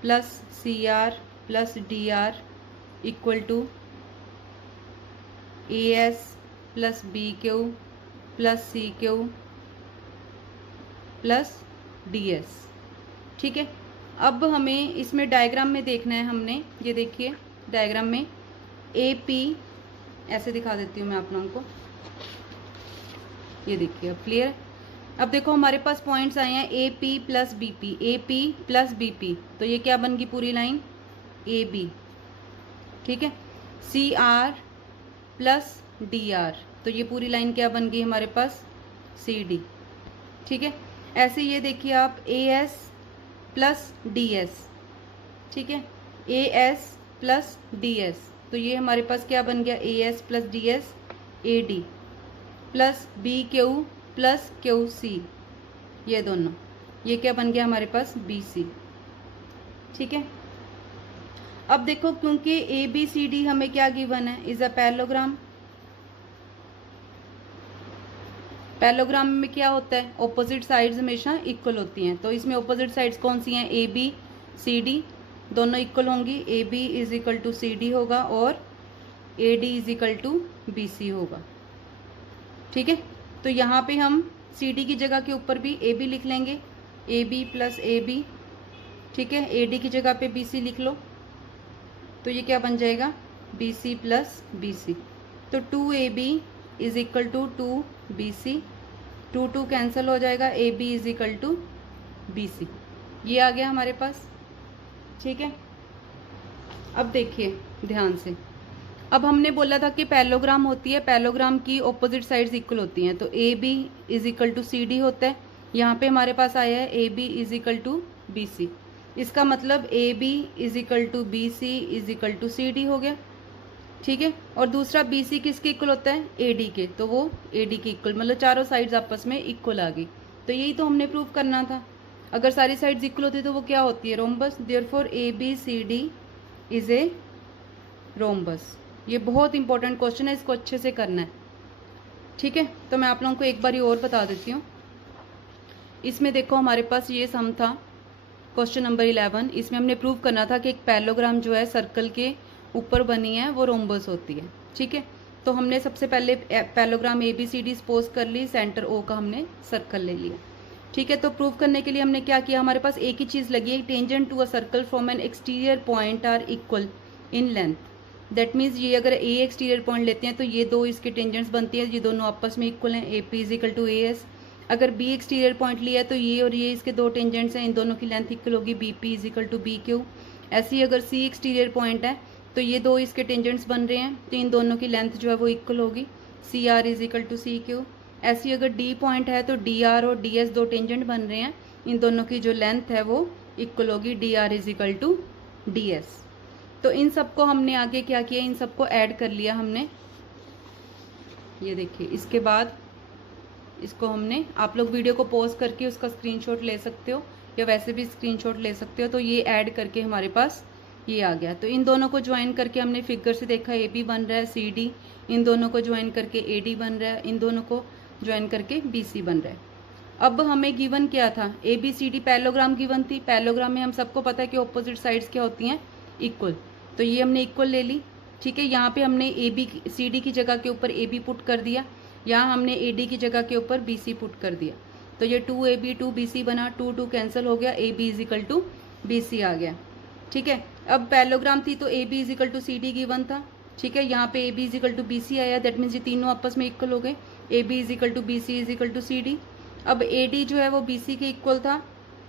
plus C R plus D R equal to A S plus B Q plus C Q plus D S. ठीक है, अब हमें इसमें डायग्राम में देखना है हमने, ये देखिए डायग्राम में ए पी, ऐसे दिखा देती हूँ मैं आप लोगों को, ये देखिए अब क्लियर है। अब देखो हमारे पास पॉइंट्स आए हैं A P plus B P, A P plus B P, तो ये क्या बन गई पूरी लाइन ए बी। ठीक है, C R plus D R, तो ये पूरी लाइन क्या बन गई हमारे पास सी डी। ठीक है, ऐसे ये देखिए आप A S plus D S. ठीक है, A S plus D S, तो ये हमारे पास क्या बन गया, A S plus D S A D plus B Q plus Q C, ये दोनों, ये क्या बन गया हमारे पास बी सी। ठीक है, अब देखो क्योंकि ए बी सी डी हमें क्या गिवन है, इज अ पैरेललोग्राम। पैरेललोग्राम में क्या होता है, ऑपोजिट साइड्स हमेशा इक्वल होती हैं। तो इसमें ऑपोजिट साइड्स कौन सी हैं, ए बी सी डी, दोनों इक्वल होंगी। A B is equal to C D होगा और A D is equal to B C होगा। ठीक है, तो यहाँ पे हम सी डी की जगह के ऊपर भी ए बी लिख लेंगे, A B plus A B. ठीक है, ए डी की जगह पे बी सी लिख लो, तो ये क्या बन जाएगा B C plus B C. तो 2AB is equal to 2BC, 2 cancel हो जाएगा, AB is equal to BC, ये आ गया हमारे पास। ठीक है, अब देखिए ध्यान से, अब हमने बोला था कि पैरेललोग्राम होती है, पैरेललोग्राम की ऑपोजिट साइड्स इक्वल होती हैं, तो AB is equal to CD होता है। यहाँ पे हमारे पास आया है AB is equal to BC, इसका मतलब AB is equal to BC is equal to CD हो गया। ठीक है, और दूसरा BC किसके इक्वल होता है, AD के, तो वो AD के इक्वल, मतलब चारों साइड्स आपस में इक्वल आ गई। तो यही तो हमने प्रूव करना था, अगर सारी साइड्स इक्वल होती है तो वो क्या होती है, rhombus. Therefore ABCD is a rhombus. ये बहुत इंपॉर्टेंट क्वेश्चन है, इसको अच्छे से करना है। ठीक है, तो मैं आप लोगों को एक बार और बता देती हूँ। इसमें देखो हमारे पास ये सम था क्वेश्चन नंबर 11, इसमें हमने प्रूव करना था कि एक पैरेललोग्राम जो है सर्कल के ऊपर बनी है वो रोम्बस होती है। ठीक है। तो हमने सबसे पहले पैलोग्राम ABCD सपोज कर ली, सेंटर O का हमने सर्कल ले लिया। ठीक है, तो प्रूव करने के लिए हमने क्या किया, हमारे पास एक ही चीज़ लगी है, tangent to a circle from an exterior point are equal in length. That means ये अगर A एक्सटीरियर पॉइंट लेते हैं तो ये दो इसके टेंजेंट्स बनती है, ये दोनों आपस में इक्वल हैं, AP is equal to AS। अगर B एक्सटीरियर पॉइंट लिया है तो ये और ये इसके दो टेंजेंट्स हैं, इन दोनों की लेंथ इक्वल होगी, BP is equal to BQ। ऐसे ही अगर C एक्सटीरियर पॉइंट है तो ये दो इसके टेंजेंट्स बन रहे हैं, तो इन दोनों की लेंथ जो है वो इक्वल होगी, CR is equal to CQ। ऐसे ही अगर D पॉइंट है तो DR और DS दो टेंजेंट बन रहे हैं, इन दोनों की जो लेंथ है वो इक्वल होगी, DR is equal to DS। तो इन सबको हमने आगे क्या किया, इन सबको ऐड कर लिया हमने, ये देखिए। इसके बाद इसको हमने, आप लोग वीडियो को पॉज करके उसका स्क्रीनशॉट ले सकते हो या वैसे भी स्क्रीनशॉट ले सकते हो। तो ये ऐड करके हमारे पास ये आ गया। तो इन दोनों को ज्वाइन करके हमने फिगर से देखा AB बन रहा है, CD, इन दोनों को ज्वाइन करके AD बन रहा है, इन दोनों को ज्वाइन करके BC बन रहा है। अब हमें गिवन क्या था, ABCD पैलोग्राम गिवन थी। पैलोग्राम में हम सबको पता है कि ऑपोजिट साइड्स क्या होती हैं, इक्वल। तो ये हमने इक्वल ले ली, ठीक है। यहाँ पे हमने ABCD की जगह के ऊपर AB पुट कर दिया, यहाँ हमने AD की जगह के ऊपर BC पुट कर दिया। तो ये 2AB 2BC बना, 2 कैंसिल हो गया, AB is equal to BC आ गया, ठीक है। अब पैलोग्राम थी तो AB is equal to CD given था, ठीक है। यहाँ पे AB is equal to BC आया, दैट मीन्स ये तीनों आपस में इक्वल हो गए, AB is equal to BC is equal to CD। अब AD जो है वो BC के इक्वल था,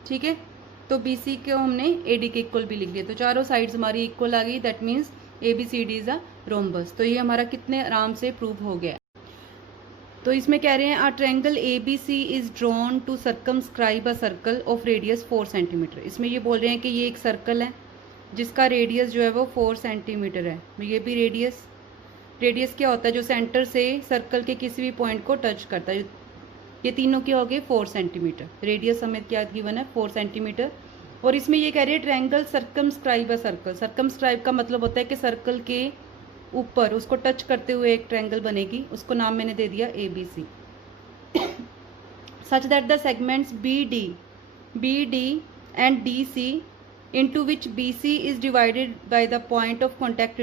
ठीक है। तो BC को हमने AD के इक्वल भी लिख दिया, तो चारों साइड्स हमारी इक्वल आ गई, that means ABCD is a rhombus. तो ये हमारा कितने आराम से प्रूव हो गया। तो इसमें कह रहे हैं a triangle ABC is drawn to circumscribe a circle of radius 4 centimetre. इसमें ये बोल रहे हैं कि ये एक सर्कल है जिसका रेडियस जो है वो 4 सेंटीमीटर है। ये भी रेडियस क्या होता है, जो सेंटर से सर्कल के किसी भी पॉइंट को टच करता है। ये तीनों क्या हो गए, 4 सेंटीमीटर। रेडियस हमें क्या गिवन है, 4 सेंटीमीटर। और इसमें ये कह रहे हैं triangle circumscribe a circle. Circumscribe का मतलब होता है कि सर्कल के ऊपर उसको टच करते हुए एक ट्रायंगल बनेगी, उसको नाम मैंने दे दिया ABC। Such that the segments BD and DC into which BC is divided by the point of contact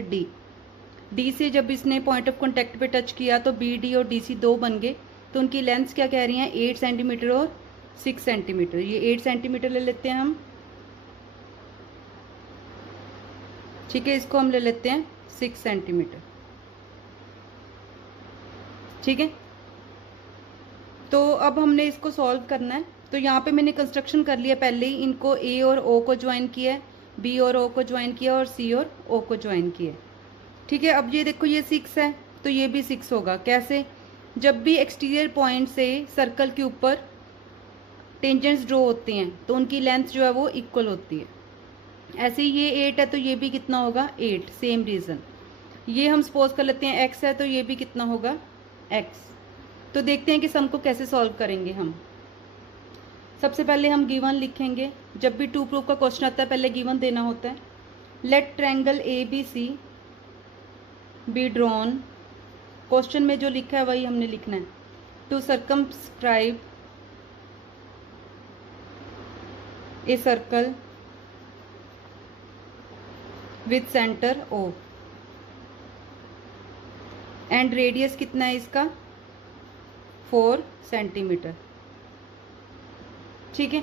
D से जब इसने पॉइंट ऑफ कॉन्टैक्ट पे टच किया तो BD और DC दो बन गए। तो उनकी लेंथ क्या कह रही हैं, 8 सेंटीमीटर और 6 सेंटीमीटर। ये 8 सेंटीमीटर ले लेते हैं हम, ठीक है। इसको हम ले लेते हैं 6 सेंटीमीटर, ठीक है। तो अब हमने इसको सॉल्व करना है। तो यहाँ पे मैंने कंस्ट्रक्शन कर लिया पहले ही, इनको A और O को ज्वाइन किया है, B और O को ज्वाइन किया और C और O को ज्वाइन किया, ठीक है। अब ये देखो ये 6 है तो ये भी 6 होगा। कैसे, जब भी एक्सटीरियर पॉइंट से सर्कल के ऊपर टेंजेंट्स ड्रॉ होते हैं तो उनकी लेंथ जो है वो इक्वल होती है। ऐसे ही ये 8 है तो ये भी कितना होगा, 8। Same reason. ये हम सपोज कर लेते हैं x है तो ये भी कितना होगा, x। तो देखते हैं कि सम को कैसे सॉल्व करेंगे हम। सबसे पहले हम गिवन लिखेंगे। जब भी टू प्रूफ का क्वेश्चन आता है पहले गिवन देना होता है। Let triangle ABC be drawn, question में जो लिखा है वही हमने लिखना है, to circumscribe a circle with centre O and radius कितना है इसका, 4 सेंटीमीटर, ठीक है।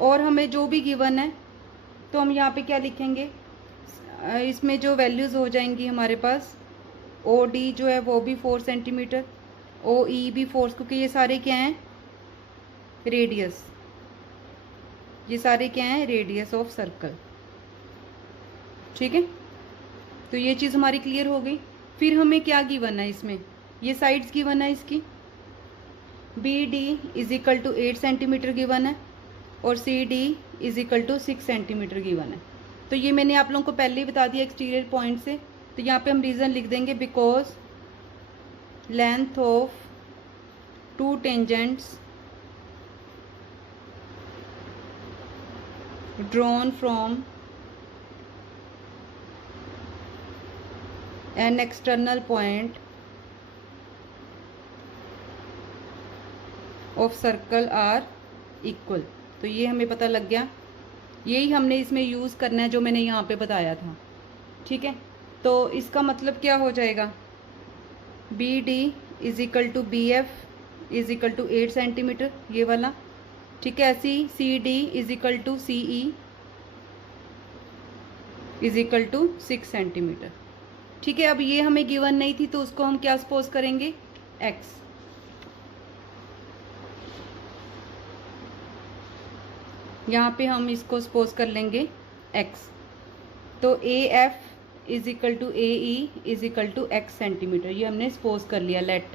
और हमें जो भी गिवन है तो हम यहाँ पे क्या लिखेंगे, इसमें जो वैल्यूज़ हो जाएंगी हमारे पास, OD जो है वो भी 4 सेंटीमीटर, OE भी 4, क्योंकि ये सारे क्या हैं, रेडियस, ये सारे क्या हैं, रेडियस ऑफ सर्कल, ठीक है। तो ये चीज़ हमारी क्लियर हो गई। फिर हमें क्या गिवन है, इसमें ये साइड्स गिवन है इसकी, BD is equal to 8 centimetre given है और CD is equal to 6 centimetre given है। तो ये मैंने आप लोगों को पहले ही बता दिया एक्सटीरियर पॉइंट से। तो यहाँ पे हम रीज़न लिख देंगे, because length of two tangents drawn from an external point of circle are equal. तो ये हमें पता लग गया, यही हमने इसमें यूज़ करना है जो मैंने यहाँ पे बताया था, ठीक है। तो इसका मतलब क्या हो जाएगा, B D is equal to B F is equal to 8 centimetre, ये वाला। ठीक है, ऐसी C D is equal to C E is equal to 6 centimetre. ठीक है, अब ये हमें गिवन नहीं थी तो उसको हम क्या सपोज करेंगे, एक्स। यहाँ पे हम इसको सपोज कर लेंगे एक्स। तो A F is equal to A E is equal to X centimetre, ये हमने सपोज कर लिया, लेट।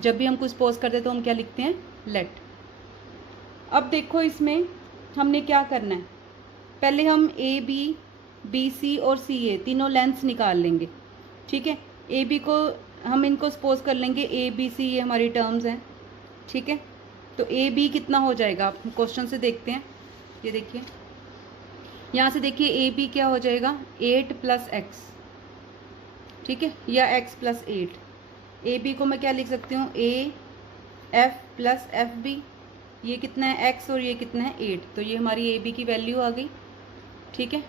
जब भी हम कुछ सपोज करते हैं तो हम क्या लिखते हैं, लेट। अब देखो इसमें हमने क्या करना है, पहले हम ए बी, बी सी और सी ए तीनों लेंथ्स निकाल लेंगे। ठीक है, ए बी को हम इनको सपोज कर लेंगे ए बी सी, ये हमारी टर्म्स हैं। ठीक है, तो ए बी कितना हो जाएगा, आप क्वेश्चन से देखते हैं। ये देखिए, यहाँ से देखिए ए बी क्या हो जाएगा, 8 प्लस एक्स। ठीक है, या एक्स प्लस 8। ए बी को मैं क्या लिख सकती हूँ, A F plus F B. ये कितना है, एक्स, और ये कितना है, 8। तो ये हमारी ए बी की वैल्यू आ गई। ठीक है,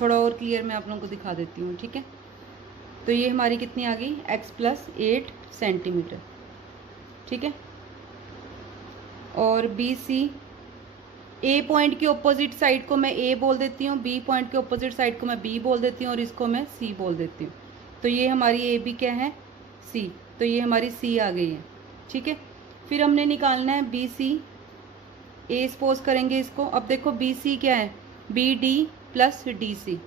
थोड़ा और क्लियर मैं आप लोगों को दिखा देती हूँ। ठीक है, तो ये हमारी कितनी आ गई, एक्स प्लस 8 सेंटीमीटर। ठीक है, और बी सी, ए पॉइंट की ऑपोजिट साइड को मैं ए बोल देती हूँ, बी पॉइंट के ऑपोजिट साइड को मैं बी बोल देती हूँ, और इसको मैं सी बोल देती हूँ। तो ये हमारी ए बी क्या है, सी। तो ये हमारी सी आ गई है। ठीक है, फिर हमने निकालना है बी सी। ए सपोज करेंगे इसको। अब देखो बी सी क्या है, B D plus D C.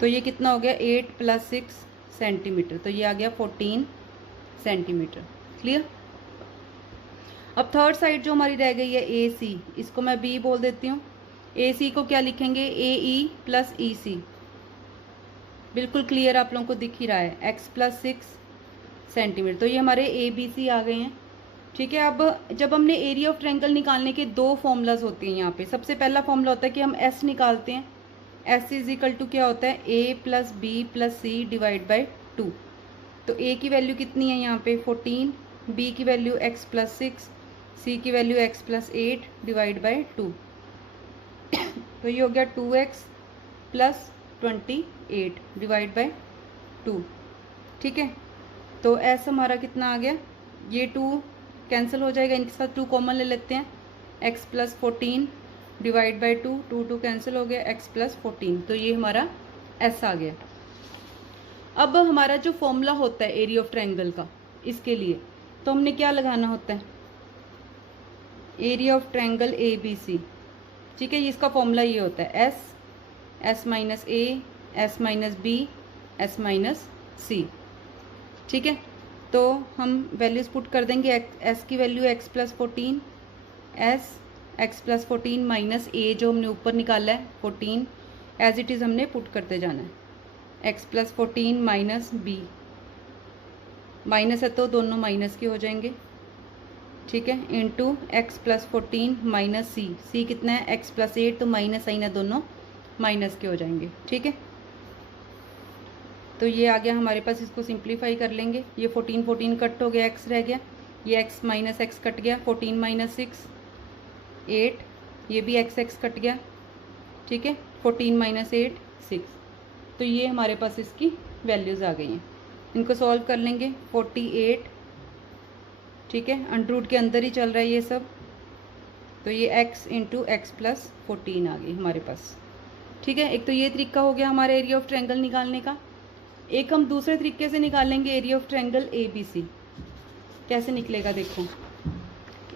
तो ये कितना हो गया, 8 प्लस 6 सेंटीमीटर। तो ये आ गया 14 सेंटीमीटर। क्लियर। अब थर्ड साइड जो हमारी रह गई है ए सी, इसको मैं बी बोल देती हूँ। ए सी को क्या लिखेंगे, ए ई प्लस ई सी। बिल्कुल क्लियर आप लोगों को दिख ही रहा है, एक्स प्लस 6 सेंटीमीटर। तो ये हमारे ए बी सी आ गए हैं। ठीक है, अब जब हमने एरिया ऑफ ट्रायंगल निकालने के दो फॉर्मूलाज होते हैं यहाँ पे। सबसे पहला फॉर्मूला होता है कि हम एस निकालते हैं। एस इज इक्वल टू क्या होता है, A plus B plus C divide by 2। तो ए की वैल्यू कितनी है यहाँ पे 14, बी की वैल्यू एक्स प्लस 6, सी की value X plus 8 divide by 2। तो ये हो गया 2x प्लस 28 डिवाइड बाई 2। ठीक है, तो एस हमारा कितना आ गया, ये 2 कैंसिल हो जाएगा, इनके साथ 2 कॉमन ले लेते हैं। x plus 14 divide by 2, 2 cancel हो गया, x प्लस 14। तो ये हमारा s आ गया। अब हमारा जो फॉर्मूला होता है एरिया ऑफ ट्रायंगल का, इसके लिए तो हमने क्या लगाना होता है, area of triangle A B C. ठीक है, इसका फॉर्मूला ये होता है S minus A, S minus B, S minus C. ठीक है, तो हम वैल्यूज़ पुट कर देंगे। एस की value X plus 14, S X plus 14 minus A जो हमने ऊपर निकाला है 14, एज इट इज़ हमने पुट करते जाना है। X plus 14 minus B, minus है तो दोनों माइनस के हो जाएंगे। ठीक है, into X plus 14 minus C, C कितना है एक्स प्लस 8, तो माइनस साइन है, दोनों माइनस के हो जाएंगे। ठीक है, तो ये आ गया हमारे पास, इसको सिंप्लीफाई कर लेंगे। ये 14 14 कट हो गया, एक्स रह गया, ये एक्स माइनस एक्स कट गया, 14 माइनस 6 8, ये भी एक्स एक्स कट गया। ठीक है, 14 माइनस 8 6। तो ये हमारे पास इसकी वैल्यूज़ आ गई हैं। इनको सॉल्व कर लेंगे, 48। ठीक है, अंडर रूट के अंदर ही चल रहा है ये सब। तो ये x इंटू एक्स प्लस 14 आ गई हमारे पास। ठीक है, एक तो ये तरीका हो गया हमारे एरिया ऑफ ट्रायंगल निकालने का। एक हम दूसरे तरीके से निकालेंगे area of triangle A B C. कैसे निकलेगा देखो,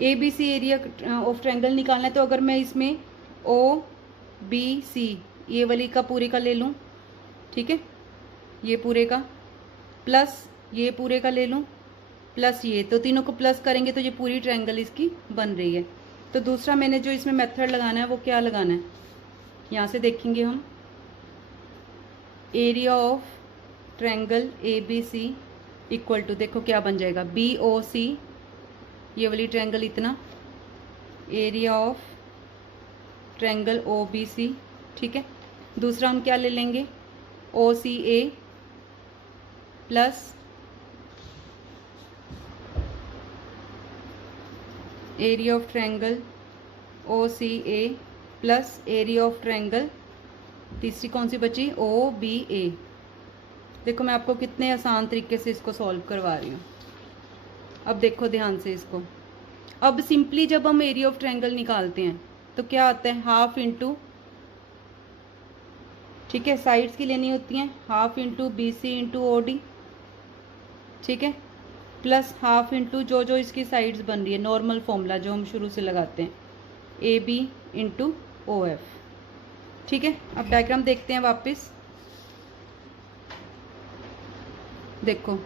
A B C area of triangle निकालना है। तो अगर मैं इसमें ओ बी सी ये वाली का पूरे का ले लूँ, ठीक है, ये पूरे का प्लस ये पूरे का ले लूँ प्लस ये, तो तीनों को प्लस करेंगे तो ये पूरी ट्रायंगल इसकी बन रही है। तो दूसरा मैंने जो इसमें मेथड लगाना है वो क्या लगाना है, यहाँ से देखेंगे हम, area of triangle A B C equal to, देखो क्या बन जाएगा, बी ओ सी, ये वाली ट्रायंगल इतना, area of triangle O B C. ठीक है, दूसरा हम क्या ले लेंगे, O C A plus area of triangle O C A plus area of triangle, तीसरी कौन सी बची, ओ बी ए। देखो मैं आपको कितने आसान तरीके से इसको सॉल्व करवा रही हूँ। अब देखो ध्यान से इसको। अब सिंपली जब हम एरिया ऑफ ट्रायंगल निकालते हैं तो क्या आता है, हाफ इंटू, ठीक है, साइड्स की लेनी होती हैं, half into B C into O D, ठीक है, प्लस हाफ इंटू जो जो इसकी साइड्स बन रही है, नॉर्मल फॉर्मूला जो हम शुरू से लगाते हैं, A B into O F. ठीक है, अब डायग्राम देखते हैं वापस। देखो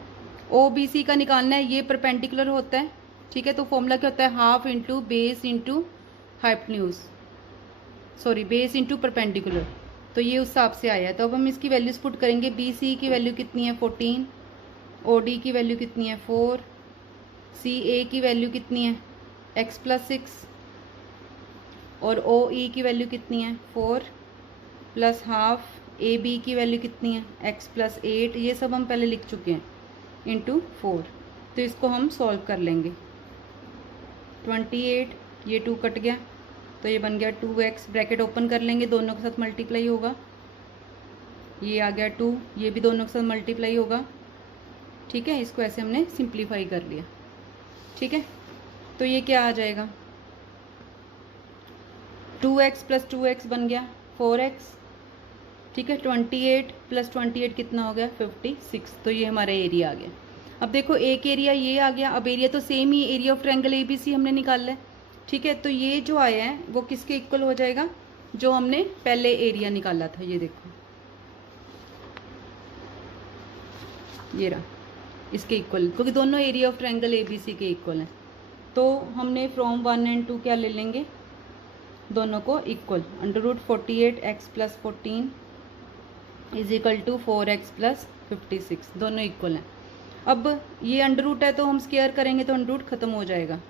ओ बी सी का निकालना है, ये परपेंडिकुलर होता है, ठीक है, तो फॉर्मूला क्या होता है, half into base into hypotenuse, sorry base into perpendicular, तो ये उस हिसाब से आया है। तो अब हम इसकी वैल्यूज पुट करेंगे, बी सी की वैल्यू कितनी है 14, ओ डी की वैल्यू कितनी है 4, सी ए की वैल्यू कितनी है x प्लस 6, और ओ ई की वैल्यू कितनी है 4, प्लस हाफ ए बी की वैल्यू कितनी है x प्लस 8, ये सब हम पहले लिख चुके हैं, इंटू 4। तो इसको हम सॉल्व कर लेंगे। 28, ये 2 कट गया तो ये बन गया 2x, ब्रैकेट ओपन कर लेंगे, दोनों के साथ मल्टीप्लाई होगा, ये आ गया 2, ये भी दोनों के साथ मल्टीप्लाई होगा। ठीक है, इसको ऐसे हमने सिंप्लीफाई कर लिया। ठीक है, तो ये क्या आ जाएगा, 2x प्लस 2x बन गया 4x। ठीक है, 28 प्लस 28 कितना हो गया 56। तो ये हमारा एरिया आ गया। अब देखो एक एरिया ये आ गया, अब एरिया तो same he, area of triangle ABC हमने निकाला है। ठीक है, तो ये जो आया है वो किसके इक्वल हो जाएगा, जो हमने पहले एरिया निकाला था, ये देखो ये रहा, इसके इक्वल, क्योंकि दोनों एरिया ऑफ ट्रायंगल ABC के इक्वल हैं। तो हमने फ्रॉम 1 एंड 2 क्या ले लेंगे, दोनों को equal, √48x plus 14 is equal to 4x plus 56, दोनों इक्वल हैं। अब ये अंडर है तो हम स्क्वायर करेंगे तो अंडर खत्म हो जाएगा,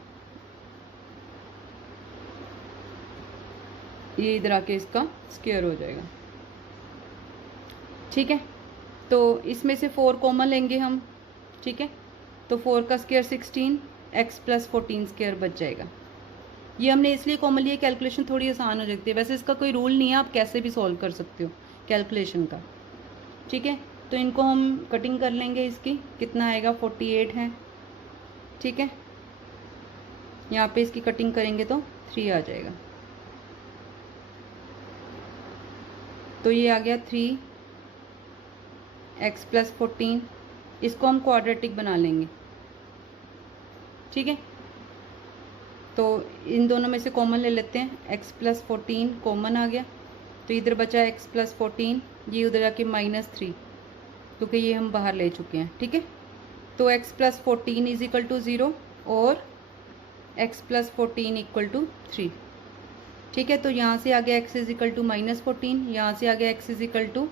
ये इधर आके इसका स्क्वायर हो जाएगा। ठीक है, तो इसमें से 4 कॉमन लेंगे हम। ठीक है, तो 4 का स्क्वायर 16, x प्लस 14 स्क्वायर बच जाएगा। ये हमने इसलिए कॉमन लिया, कैलकुलेशन थोड़ी आसान हो जाती है। वैसे इसका कोई रूल नहीं है, आप कैसे भी सॉल्व कर सकते हो कैलकुलेशन का। ठीक है, तो इनको हम कटिंग कर लेंगे, इसकी कितना आएगा 48 है। ठीक है, यहाँ पे इसकी कटिंग करेंगे तो 3 आ जाएगा, तो ये आ गया 3x प्लस 14। इसको हम क्वाड्रेटिक बना लेंगे। ठीक है, तो इन दोनों में से कॉमन ले लेते हैं, x प्लस 14 कॉमन आ गया, तो इधर बचा x प्लस 14, ये उधर जाके -3, क्योंकि ये हम बाहर ले चुके हैं। ठीक है, तो x plus 14 is equal to 0 और x प्लस 14 इक्वल टू 3। ठीक है, तो यहाँ से आ गया x इज इक्वल टू -14, यहाँ से आ गया x इज इक्वल टू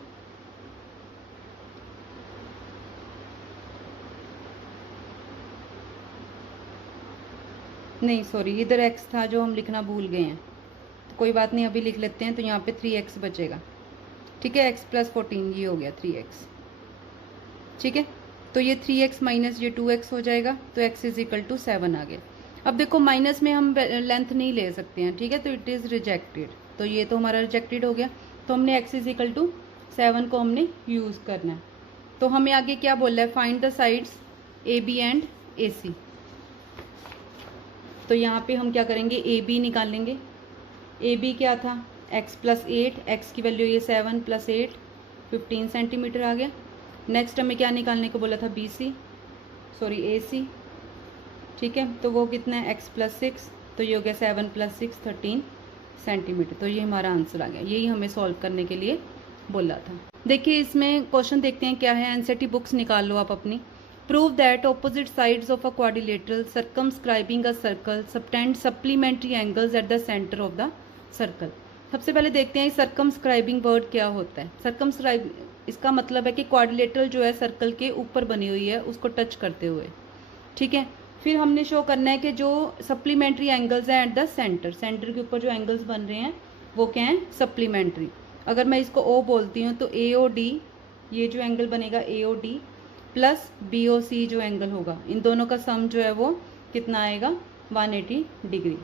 नहीं सॉरी, इधर x था जो हम लिखना भूल गए हैं, तो कोई बात नहीं, अभी लिख लेते हैं। तो यहाँ पे 3x बचेगा। ठीक है, x प्लस 14 ये हो गया 3x। ठीक है, तो ये 3x माइनस ये 2x हो जाएगा, तो x इज इक्वल टू 7 आ गया। अब देखो माइनस में हम लेंथ नहीं ले सकते हैं। ठीक है, तो इट इज़ रिजेक्टेड, तो ये तो हमारा रिजेक्टेड हो गया। तो हमने x इज इक्वल टू 7 को हमने यूज़ करना है। तो हमें आगे क्या बोला है, find the sides AB and AC। तो यहाँ पे हम क्या करेंगे, AB निकालेंगे। AB क्या था, x प्लस 8, x की वैल्यू ये 7 प्लस 8 15 सेंटीमीटर आ गया। नेक्स्ट हमें क्या निकालने को बोला था, BC सॉरी AC। ठीक है, तो वो कितना है x प्लस 6, तो ये हो गया 7 प्लस 6 13 सेंटीमीटर। तो ये हमारा आंसर आ गया, यही हमें सॉल्व करने के लिए बोला था। देखिए इसमें क्वेश्चन देखते हैं क्या है, एनसीईआरटी बुक्स निकाल लो आप अपनी। Prove that opposite sides of a quadrilateral circumscribing a circle subtend supplementary angles at the centre of the circle. सबसे पहले देखते हैं सर्कमस्क्राइबिंग वर्ड क्या होता है। सर्कमस्क्राइब इसका मतलब है कि क्वाड्रिलेटरल जो है सर्कल के ऊपर बनी हुई है, उसको टच करते हुए। ठीक है, फिर हमने शो करना है कि जो सप्लीमेंट्री एंगल्स हैं एट द सेंटर, सेंटर के ऊपर जो एंगल्स बन रहे हैं वो क्या हैं, सप्लीमेंट्री। अगर मैं इसको O बोलती हूँ तो AOD, ये जो एंगल बनेगा AOD प्लस BOC जो एंगल होगा, इन दोनों का सम जो है वो कितना आएगा 180 डिग्री।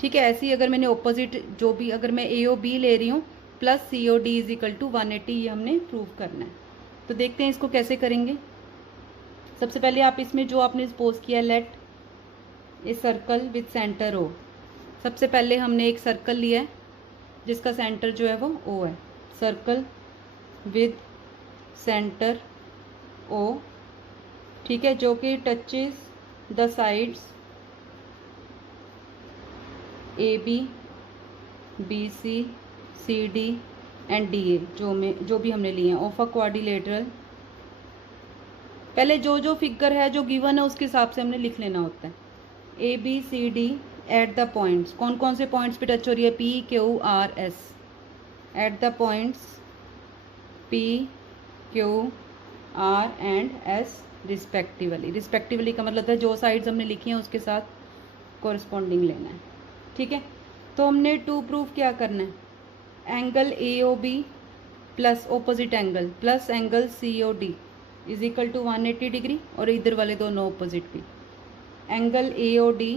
ठीक है। ऐसे ही अगर मैंने ऑपोजिट जो भी, अगर मैं ए ओ बी ले रही हूँ plus C O D is equal to 180, ये हमने प्रूव करना है। तो देखते हैं इसको कैसे करेंगे। सबसे पहले आप इसमें जो आपने सपोज किया, let a circle with centre O. सबसे पहले हमने एक सर्कल लिया है जिसका सेंटर जो है वो ओ है। सर्कल विद सेंटर ओ, ठीक है, जो कि touches the sides A B, B C, C D and D A, जो भी हमने लिए हैं ऑफ अ क्वाड्रिलेटरल। पहले जो जो फिगर है जो गिवन है उसके हिसाब से हमने लिख लेना होता है। A B C D at the points, कौन कौन से पॉइंट्स पे टच हो रही है, P Q R S, at the points P Q R and S respectively. Respectively का मतलब है जो साइड्स हमने लिखी हैं उसके साथ कोरिस्पॉन्डिंग लेना है, ठीक है। तो हमने टू प्रूफ क्या करना है, angle A O B plus opposite angle plus angle C O D is equal to 180 degree, और इधर वाले दोनों ऑपोजिट भी, angle A O D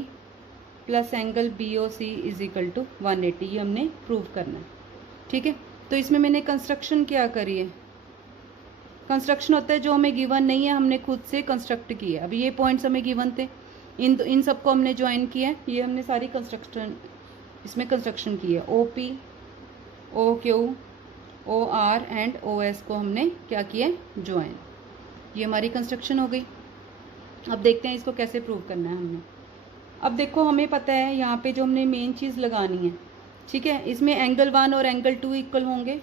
plus angle B O C is equal to 180, ये हमने प्रूव करना है, ठीक है। तो इसमें मैंने कंस्ट्रक्शन क्या करी है, कंस्ट्रक्शन होता है जो हमें गिवन नहीं है, हमने खुद से कंस्ट्रक्ट किया है। अभी ये पॉइंट्स हमें गिवन थे, इन सबको हमने ज्वाइन किया है, ये हमने सारी कंस्ट्रक्शन इसमें कंस्ट्रक्शन की है। O P, O Q, O R and O S को हमने क्या किया है, ज्वाइन। ये हमारी कंस्ट्रक्शन हो गई। अब देखते हैं इसको कैसे प्रूव करना है हमने। अब देखो हमें पता है यहाँ पे जो हमने मेन चीज़ लगानी है, ठीक है, इसमें एंगल 1 और एंगल 2 इक्वल होंगे,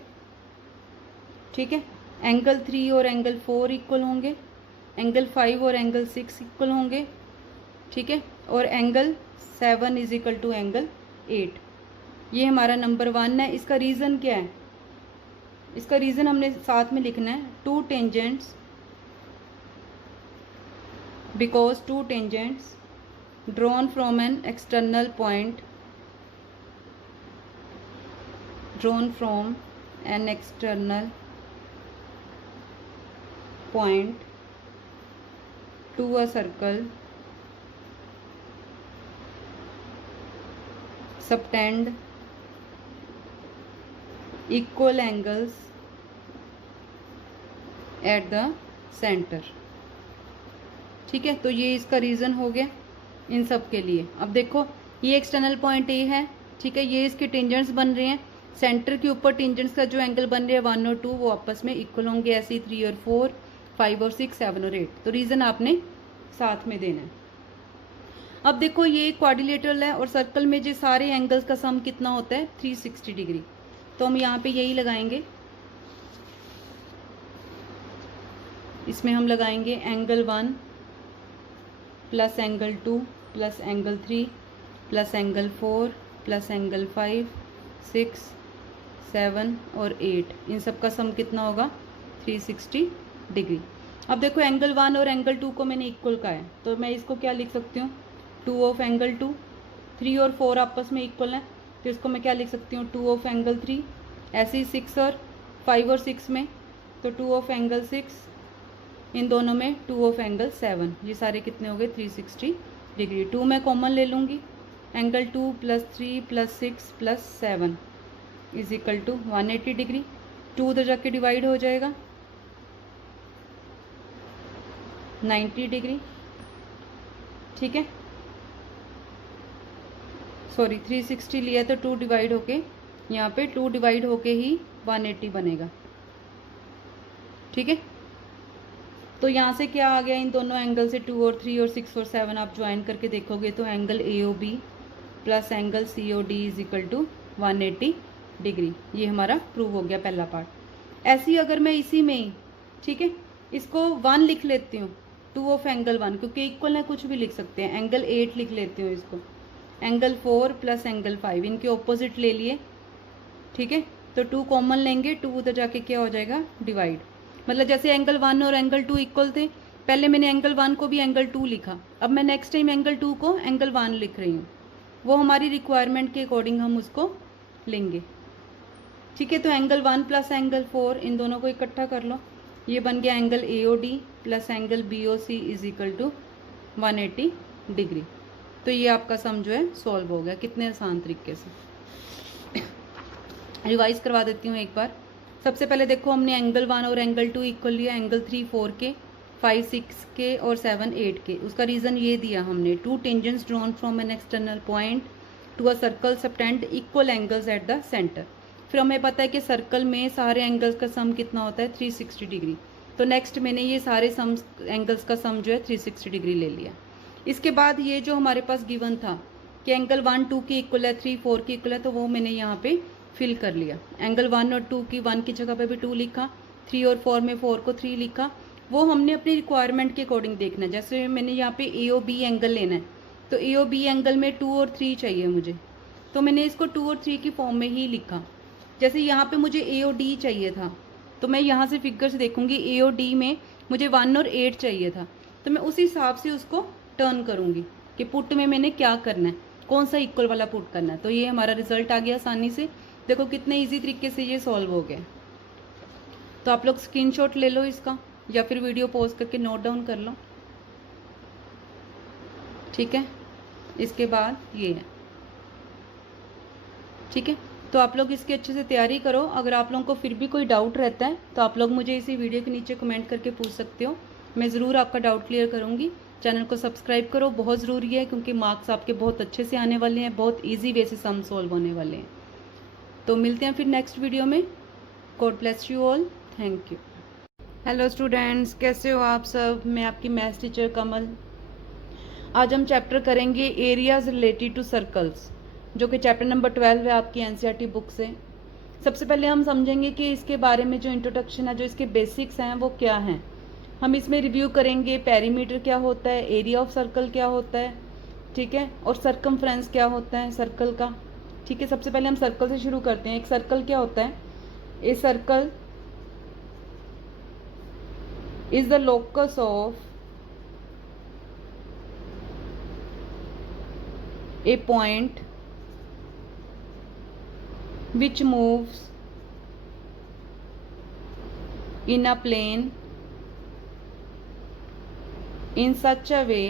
ठीक है, एंगल 3 और एंगल 4 इक्वल होंगे, एंगल 5 और एंगल 6 इक्वल होंगे, ठीक है, और angle 7 is equal to angle 8। ये हमारा नंबर 1 है। इसका रीज़न क्या है, इसका रीज़न हमने साथ में लिखना है, two tangents, because two tangents drawn from an external point, drawn from an external point to a circle subtend equal angles at the center, ठीक है। तो ये इसका रीज़न हो गया इन सब के लिए। अब देखो ये एक्सटर्नल पॉइंट ए है, ठीक है, ये इसके टेंजेंट्स बन रहे हैं, सेंटर के ऊपर टेंजेंट्स का जो एंगल बन रहे हैं 1 और 2 वो आपस में इक्वल होंगे, ऐसे ही 3 और 4, 5 और 6, 7 और 8। तो रीज़न आपने साथ में देना है। अब देखो ये क्वाड्रिलेटरल है और सर्कल में जो सारे एंगल्स का सम कितना होता है, 360 डिग्री। तो हम यहाँ पे यही लगाएंगे, इसमें हम लगाएंगे angle 1 plus angle 2 plus angle 3 plus angle 4 plus angle 5, 6, 7 और 8, इन सब का सम कितना होगा, 360 डिग्री। अब देखो एंगल 1 और एंगल 2 को मैंने इक्वल का है, तो मैं इसको क्या लिख सकती हूँ, 2 ऑफ एंगल 2, 3 और 4 आपस में इक्वल है, तो इसको मैं क्या लिख सकती हूँ, 2 ऑफ एंगल 3, ऐसे ही 6 और 5 और 6 में, तो 2 ऑफ एंगल 6, इन दोनों में 2 ऑफ एंगल 7, ये सारे कितने हो गए, 360 डिग्री। 2 मैं कॉमन ले लूँगी, angle 2 plus 3 plus 6 plus 7 is equal to 180 degree. 2 उधर जाके डिवाइड हो जाएगा, 90 डिग्री, ठीक है, सॉरी 360 लिया तो 2 डिवाइड होके, यहाँ पे 2 डिवाइड होके ही 180 बनेगा, ठीक है। तो यहाँ से क्या आ गया, इन दोनों एंगल से 2 और 3 और 6 और 7 आप ज्वाइन करके देखोगे तो angle A O B plus angle C O D is equal to 180 degree. ये हमारा प्रूव हो गया पहला पार्ट। ऐसे ही अगर मैं इसी में ही, ठीक है, इसको 1 लिख लेती हूँ, 2 ऑफ एंगल 1, क्योंकि इक्वल है कुछ भी लिख सकते हैं, एंगल 8 लिख लेती हूँ इसको, एंगल 4 प्लस एंगल 5, इनके ऑपोजिट ले लिए, ठीक है, तो 2 कॉमन लेंगे, 2 उधर जाके क्या हो जाएगा, डिवाइड। मतलब जैसे एंगल 1 और एंगल 2 इक्वल थे, पहले मैंने एंगल 1 को भी एंगल 2 लिखा, अब मैं नेक्स्ट टाइम एंगल 2 को एंगल 1 लिख रही हूँ, वो हमारी रिक्वायरमेंट के अकॉर्डिंग हम उसको लेंगे, ठीक है। तो एंगल 1 प्लस एंगल 4, इन दोनों को इकट्ठा कर लो, ये बन गया angle A O D plus angle B O C is equal to 180 degree. तो ये आपका सम जो है सॉल्व हो गया कितने आसान तरीके से। रिवाइज करवा देती हूँ एक बार। सबसे पहले देखो हमने एंगल 1 और एंगल 2 इक्वल लिया, एंगल 3 4 के, 5 6 के और 7 8 के। उसका रीज़न ये दिया हमने, 2 tangents drawn from an external point to a circle subtend equal angles at the centre. फिर हमें पता है कि सर्कल में सारे एंगल्स का सम कितना होता है 360 डिग्री। तो नेक्स्ट मैंने ये सारे सम एंगल्स का सम जो है 360 डिग्री ले लिया। इसके बाद ये जो हमारे पास गिवन था कि एंगल 1 2 के इक्वल है, 3 4 के इक्वल है, तो वो मैंने यहाँ पे फिल कर लिया। एंगल 1 और 2 की 1 की जगह पे भी 2 लिखा, 3 और 4 में 4 को 3 लिखा। वो हमने अपनी रिक्वायरमेंट के अकॉर्डिंग देखना है। जैसे मैंने यहाँ पे ए ओ बी एंगल लेना है, तो ए ओ बी एंगल में 2 और 3 चाहिए मुझे, तो मैंने इसको 2 और 3 की फॉर्म में ही लिखा। जैसे यहाँ पे मुझे ए ओ डी चाहिए था, तो मैं यहाँ से फिगर से देखूंगी ए ओ डी में मुझे 1 और 8 चाहिए था, तो मैं उस हिसाब से उसको टर्न करूँगी कि पुट में मैंने क्या करना है, कौन सा इक्वल वाला पुट करना है। तो ये हमारा रिजल्ट आ गया आसानी से। देखो कितने इजी तरीके से ये सॉल्व हो गया। तो आप लोग स्क्रीनशॉट ले लो इसका, या फिर वीडियो पॉज करके नोट डाउन कर लो, ठीक है। इसके बाद ये है, ठीक है। तो आप लोग इसकी अच्छे से तैयारी करो। अगर आप लोगों को फिर भी कोई डाउट रहता है तो आप लोग मुझे इसी वीडियो के नीचे कमेंट करके पूछ सकते हो, मैं ज़रूर आपका डाउट क्लियर करूँगी। चैनल को सब्सक्राइब करो, बहुत ज़रूरी है, क्योंकि मार्क्स आपके बहुत अच्छे से आने वाले हैं, बहुत ईजी वे से सम सॉल्व होने वाले हैं। तो मिलते हैं फिर नेक्स्ट वीडियो में। God bless you all, thank you. Hello students, कैसे हो आप सब? मैं आपकी मैथ्स टीचर कमल। आज हम चैप्टर करेंगे एरियाज रिलेटेड टू सर्कल्स, जो कि चैप्टर नंबर 12 है आपकी एनसीईआरटी बुक से। सबसे पहले हम समझेंगे कि इसके बारे में जो इंट्रोडक्शन है, जो इसके बेसिक्स हैं वो क्या हैं। हम इसमें रिव्यू करेंगे पेरीमीटर क्या होता है, एरिया ऑफ सर्कल क्या होता है, ठीक है, और सर्कमफ्रेंस क्या होता है सर्कल का, ठीक है। सबसे पहले हम सर्कल से शुरू करते हैं। एक सर्कल क्या होता है? A circle is the locus of A point which moves in a plane in such a way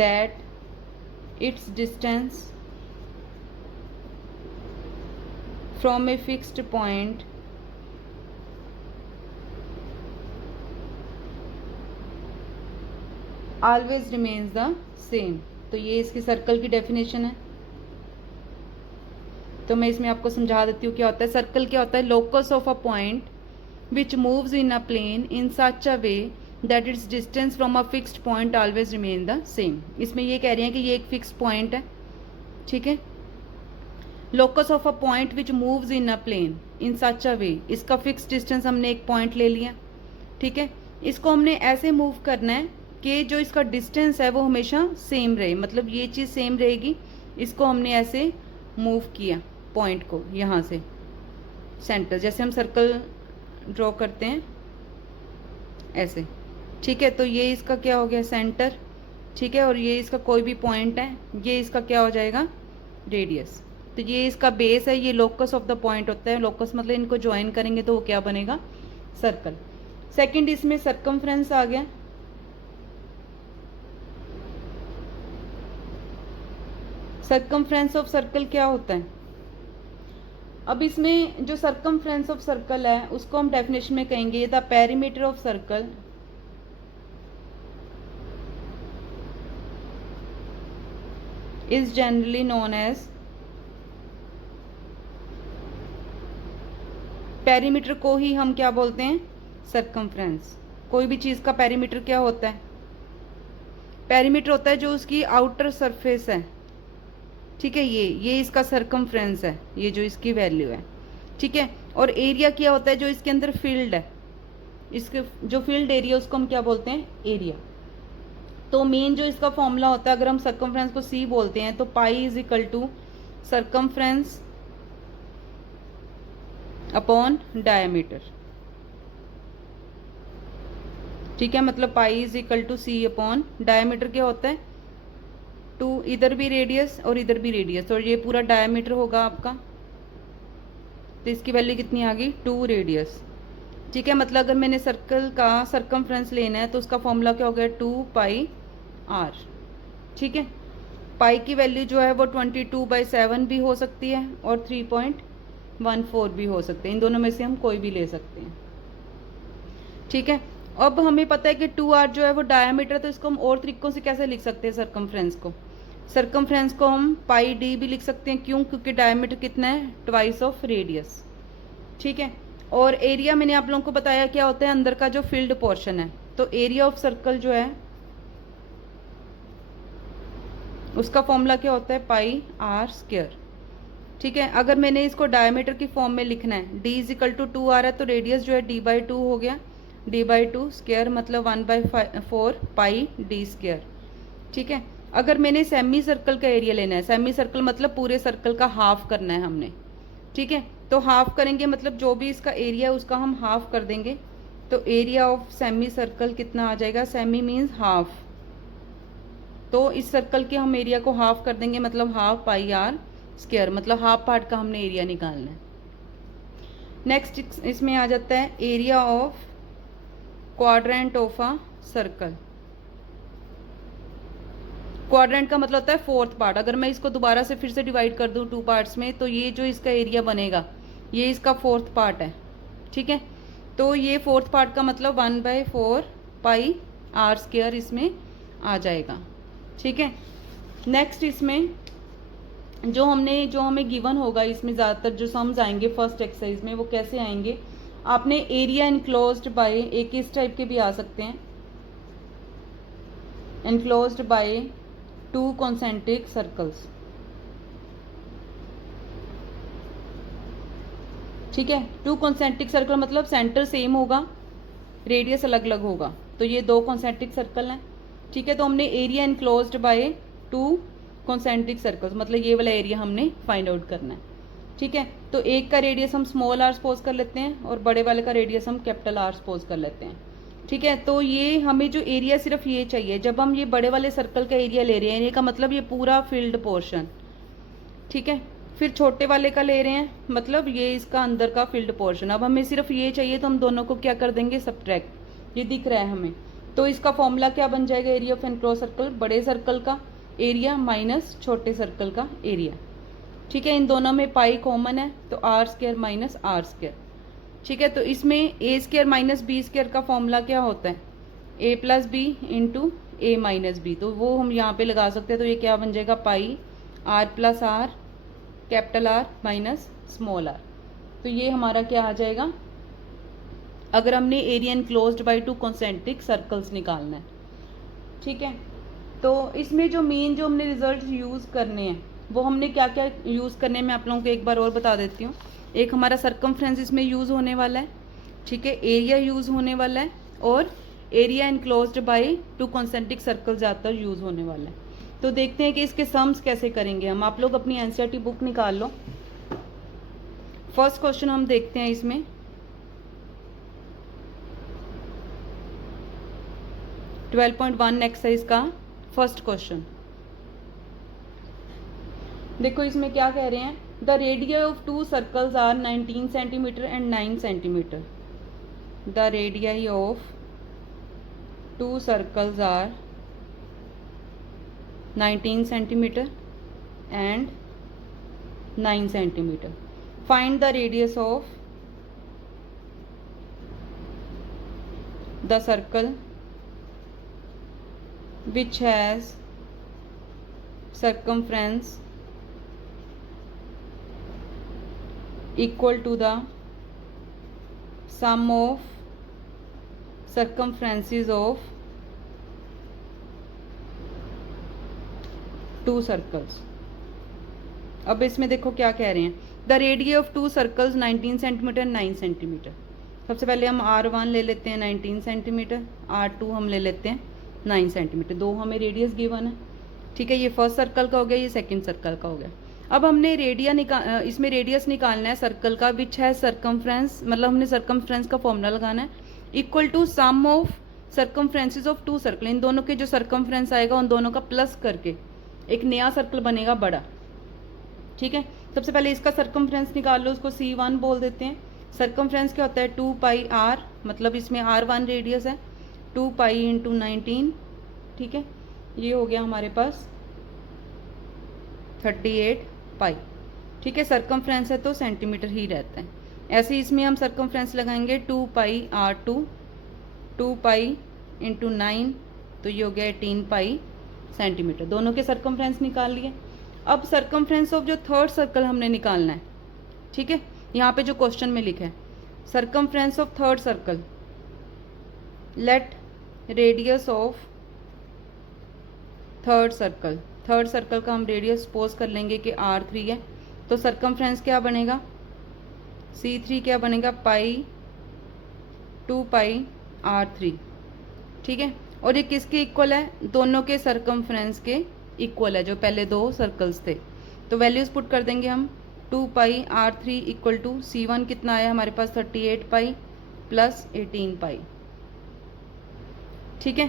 that its distance from a fixed point always remains the same। तो ये इसकी सर्कल की डेफिनेशन है। तो मैं इसमें आपको समझा देती हूँ क्या होता है। सर्कल क्या होता है? Locus of a point which moves in a plane in such a way that its distance from a fixed point always remain the same. इसमें ये कह रहे हैं कि ये एक फिक्स्ड पॉइंट है, ठीक है। Locus of a point which moves in a plane in such a way, इसका फिक्स डिस्टेंस हमने एक पॉइंट ले लिया, ठीक है। इसको हमने ऐसे मूव करना है कि जो इसका डिस्टेंस है वो हमेशा सेम रहे, मतलब ये चीज़ सेम रहेगी। इसको हमने ऐसे मूव किया पॉइंट को, यहाँ से सेंटर, जैसे हम सर्कल ड्रॉ करते हैं ऐसे, ठीक है। तो ये इसका क्या हो गया? सेंटर, ठीक है। और ये इसका कोई भी पॉइंट है, ये इसका क्या हो जाएगा? रेडियस। तो ये इसका बेस है, ये लोकस ऑफ द पॉइंट होता है। लोकस मतलब इनको ज्वाइन करेंगे तो वो क्या बनेगा? सर्कल। सेकंड इसमें सर्कमफ्रेंस आ गया। सर्कमफ्रेंस ऑफ सर्कल क्या होता है? अब इसमें जो सर्कमफ्रेंस ऑफ सर्कल है उसको हम डेफिनेशन में कहेंगे the perimeter of circle is generally known as, perimeter को ही हम क्या बोलते हैं? सर्कमफ्रेंस। कोई भी चीज़ का पेरीमीटर क्या होता है? पेरीमीटर होता है जो उसकी आउटर सरफेस है, ठीक है। ये इसका सर्कमफ्रेंस है, ये जो इसकी वैल्यू है, ठीक है। और एरिया क्या होता है? जो इसके अंदर फील्ड है, इसके जो फील्ड एरिया उसको हम क्या बोलते हैं? एरिया। तो मेन जो इसका फॉर्मूला होता है, अगर हम सर्कमफ्रेंस को सी बोलते हैं तो pi is equal to circumference upon diameter, ठीक है। मतलब pi is equal to C upon diameter क्या होता है? 2, इधर भी रेडियस और इधर भी रेडियस, और ये पूरा डायमीटर होगा आपका। तो इसकी वैल्यू कितनी आ गई? 2 रेडियस, ठीक है, मतलब अगर मैंने सर्कल का सरकमफ्रेंस लेना है तो उसका फॉर्मूला क्या हो गया, 2πr। ठीक है, पाई की वैल्यू जो है वो 22/7 भी हो सकती है और 3.14 भी हो सकते हैं, इन दोनों में से हम कोई भी ले सकते हैं। ठीक है, अब हमें पता है कि 2r जो है वो डायामीटर, तो इसको हम और तरीकों से कैसे लिख सकते हैं सरकमफ्रेंस को। सरकमफ्रेंस को हम पाई डी भी लिख सकते हैं, क्यों, क्योंकि डायमीटर कितना है, ट्वाइस ऑफ रेडियस। ठीक है, और एरिया मैंने आप लोगों को बताया क्या होता है, अंदर का जो फील्ड पोर्शन है, तो एरिया ऑफ सर्कल जो है उसका फॉर्मूला क्या होता है, पाई आर स्क्वायर। ठीक है, अगर मैंने इसको डायमीटर की फॉर्म में लिखना है, d इज इक्वल टू 2 आ रहा है, तो रेडियस जो है d/2 हो गया, d/2 स्क्वायर मतलब 1/4 पाई डी स्क्वायर। ठीक है, अगर मैंने सेमी सर्कल का एरिया लेना है, सेमी सर्कल मतलब पूरे सर्कल का हाफ करना है हमने। ठीक है, तो हाफ करेंगे मतलब जो भी इसका एरिया है उसका हम हाफ कर देंगे, तो एरिया ऑफ सेमी सर्कल कितना आ जाएगा, सेमी मीन्स हाफ, तो इस सर्कल के हम एरिया को हाफ कर देंगे, मतलब हाफ पाई आर स्क्वायर, मतलब हाफ पार्ट का हमने एरिया निकालना है। नेक्स्ट इसमें आ जाता है area of quadrant of a circle. Quadrant का मतलब होता है फोर्थ पार्ट। अगर मैं इसको दोबारा से फिर से डिवाइड कर दूं 2 पार्ट्स में, तो ये जो इसका एरिया बनेगा ये इसका फोर्थ पार्ट है। ठीक है, तो ये फोर्थ पार्ट का मतलब 1/4 पाई आर स्क्वायर इसमें आ जाएगा। ठीक है, नेक्स्ट इसमें जो हमें गिवन होगा, इसमें ज़्यादातर जो सम्स आएंगे फर्स्ट एक्सरसाइज में वो कैसे आएंगे, आपने एरिया इनक्लोज्ड बाय, एक इस टाइप के भी आ सकते हैं, इनक्लोज्ड बाय 2 कॉन्सेंट्रिक सर्कल्स। ठीक है, 2 कॉन्सेंट्रिक सर्कल मतलब सेंटर सेम होगा, रेडियस अलग अलग होगा, तो ये 2 कॉन्सेंट्रिक सर्कल हैं। ठीक है, तो हमने area enclosed by 2 concentric circles, मतलब ये वाला एरिया हमने फाइंड आउट करना है। ठीक है, तो एक का रेडियस हम स्मॉल आर सपोज कर लेते हैं और बड़े वाले का रेडियस हम कैपिटल आर सपोज कर लेते हैं। ठीक है, तो ये हमें जो एरिया सिर्फ ये चाहिए, जब हम ये बड़े वाले सर्कल का एरिया ले रहे हैं, एरिया का मतलब ये पूरा फील्ड पोर्शन। ठीक है, फिर छोटे वाले का ले रहे हैं, मतलब ये इसका अंदर का फील्ड पोर्शन। अब हमें सिर्फ ये चाहिए, तो हम दोनों को क्या कर देंगे, सब्ट्रैक्ट, ये दिख रहा है हमें, तो इसका फॉर्मूला क्या बन जाएगा, एरिया ऑफ एनक्लोज सर्कल, बड़े सर्कल का एरिया माइनस छोटे सर्कल का एरिया। ठीक है, इन दोनों में पाई कॉमन है, तो R square minus R square. ठीक है, तो इसमें A square minus B square का फॉर्मूला क्या होता है, A plus B into A minus B, तो वो हम यहाँ पे लगा सकते हैं, तो ये क्या बन जाएगा, pi R plus R capital R minus small R. तो ये हमारा क्या आ जाएगा, अगर हमने area enclosed by 2 concentric circles निकालना है। ठीक है, तो इसमें जो हमने रिजल्ट यूज़ करने हैं वो हमने क्या क्या यूज़ करने हैं, मैं आप लोगों को एक बार और बता देती हूँ। एक हमारा सरकमफ्रेंस इसमें यूज़ होने वाला है। ठीक है, एरिया यूज़ होने वाला है, और area enclosed by 2 concentric circle ज़्यादातर यूज़ होने वाला है। तो देखते हैं कि इसके सम्स कैसे करेंगे हम। आप लोग अपनी एनसीईआरटी बुक निकाल लो। फर्स्ट क्वेश्चन हम देखते हैं इसमें, ट्वेल्व 12.1 एक्सरसाइज का फर्स्ट क्वेश्चन। देखो इसमें क्या कह रहे हैं, the radii of 2 circles are 19 centimetre and 9 centimetre. The radii of 2 circles are 19 centimetre and 9 centimetre. Find the radius of the circle which has circumference equal to the sum of circumferences of 2 circles. अब इसमें देखो क्या कह रहे हैं, the radii of 2 circles 19 centimetre 9 centimetre. सबसे पहले हम R1 ले लेते हैं 19 सेंटीमीटर, R2 हम ले लेते हैं 9 सेंटीमीटर, 2 हमें रेडियस गिवन है। ठीक है, ये फर्स्ट सर्कल का हो गया, ये सेकंड सर्कल का हो गया। अब हमने इसमें रेडियस निकालना है सर्कल का, विच है सरकमफ्रेंस, मतलब हमने सरकमफ्रेंस का फॉर्मूला लगाना है, equal to sum of circumferences of 2 circle. इन दोनों के जो सरकमफ्रेंस आएगा उन दोनों का प्लस करके एक नया सर्कल बनेगा बड़ा। ठीक है, सबसे पहले इसका सरकमफ्रेंस निकाल लो, उसको C1 बोल देते हैं। सर्कमफ्रेंस क्या होता है 2 पाई आर, मतलब इसमें R1 रेडियस है, 2 पाई इंटू 19, ठीक है। ये हो गया हमारे पास 38 पाई, ठीक है। सर्कमफ्रेंस है तो सेंटीमीटर ही रहता है। ऐसे ही इसमें हम सर्कमफ्रेंस लगाएंगे 2 पाई R2, 2 पाई इंटू 9, तो ये हो गया 18 पाई सेंटीमीटर। दोनों के सर्कमफ्रेंस निकाल लिए। अब सर्कमफ्रेंस ऑफ जो थर्ड सर्कल हमने निकालना है, ठीक है। यहाँ पे जो क्वेश्चन में लिखा है circumference of third circle, let radius of third circle, third circle का हम रेडियस सपोज कर लेंगे कि R3 है, तो सर्कमफ्रेंस क्या बनेगा C3 क्या बनेगा पाई 2 पाई R3, ठीक है। और ये किसके इक्वल है, दोनों के सर्कमफ्रेंस के इक्वल है, जो पहले दो सर्कल्स थे। तो वैल्यूज पुट कर देंगे हम 2 पाई R3 इक्वल टू C1 कितना आया हमारे पास 38 पाई प्लस 18 पाई, ठीक है,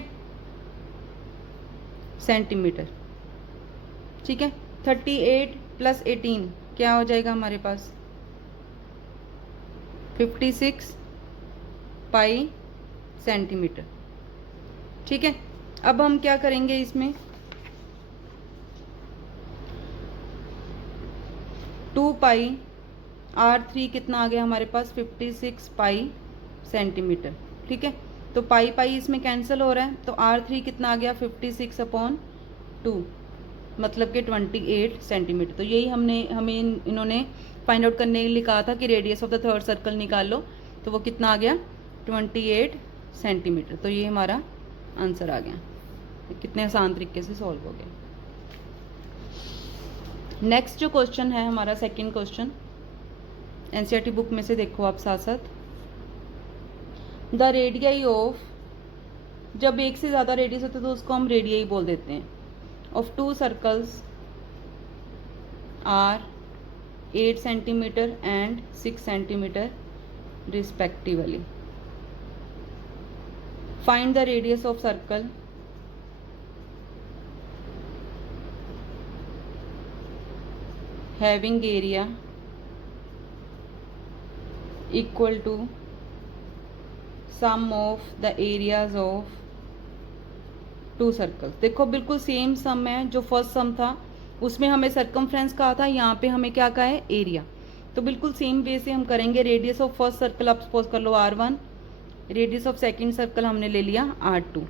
सेंटीमीटर, ठीक है। 38 प्लस 18 क्या हो जाएगा हमारे पास 56 पाई सेंटीमीटर, ठीक है। अब हम क्या करेंगे इसमें 2 पाई R3 कितना आ गया हमारे पास 56 पाई सेंटीमीटर, ठीक है। तो पाई पाई इसमें कैंसिल हो रहा है, तो R3 कितना आ गया 56/2, मतलब कि 28 सेंटीमीटर। तो यही हमें इन्होंने फाइंड आउट करने के लिए कहा था कि radius of the third circle निकाल लो, तो वो कितना आ गया 28 सेंटीमीटर। तो ये हमारा आंसर आ गया। कितने आसान तरीके से सॉल्व हो गया। नेक्स्ट जो क्वेश्चन है हमारा सेकंड क्वेश्चन, एनसीईआरटी बुक में से देखो आप साथ साथ। द रेडियाई ऑफ, जब एक से ज़्यादा रेडियस होते तो उसको हम रेडियाई बोल देते हैं, of 2 circles are 8 centimetre and 6 centimetre respectively. Find the radius of circle having area equal to sum of the areas of 2 circle. देखो बिल्कुल सेम सम है, जो फर्स्ट सम था उसमें हमें सर्कमफ्रेंस कहा था, यहाँ पे हमें क्या कहा है एरिया। तो बिल्कुल सेम वे से हम करेंगे। रेडियस ऑफ फर्स्ट सर्कल आप सपोज कर लो R1, radius of second circle हमने ले लिया R2,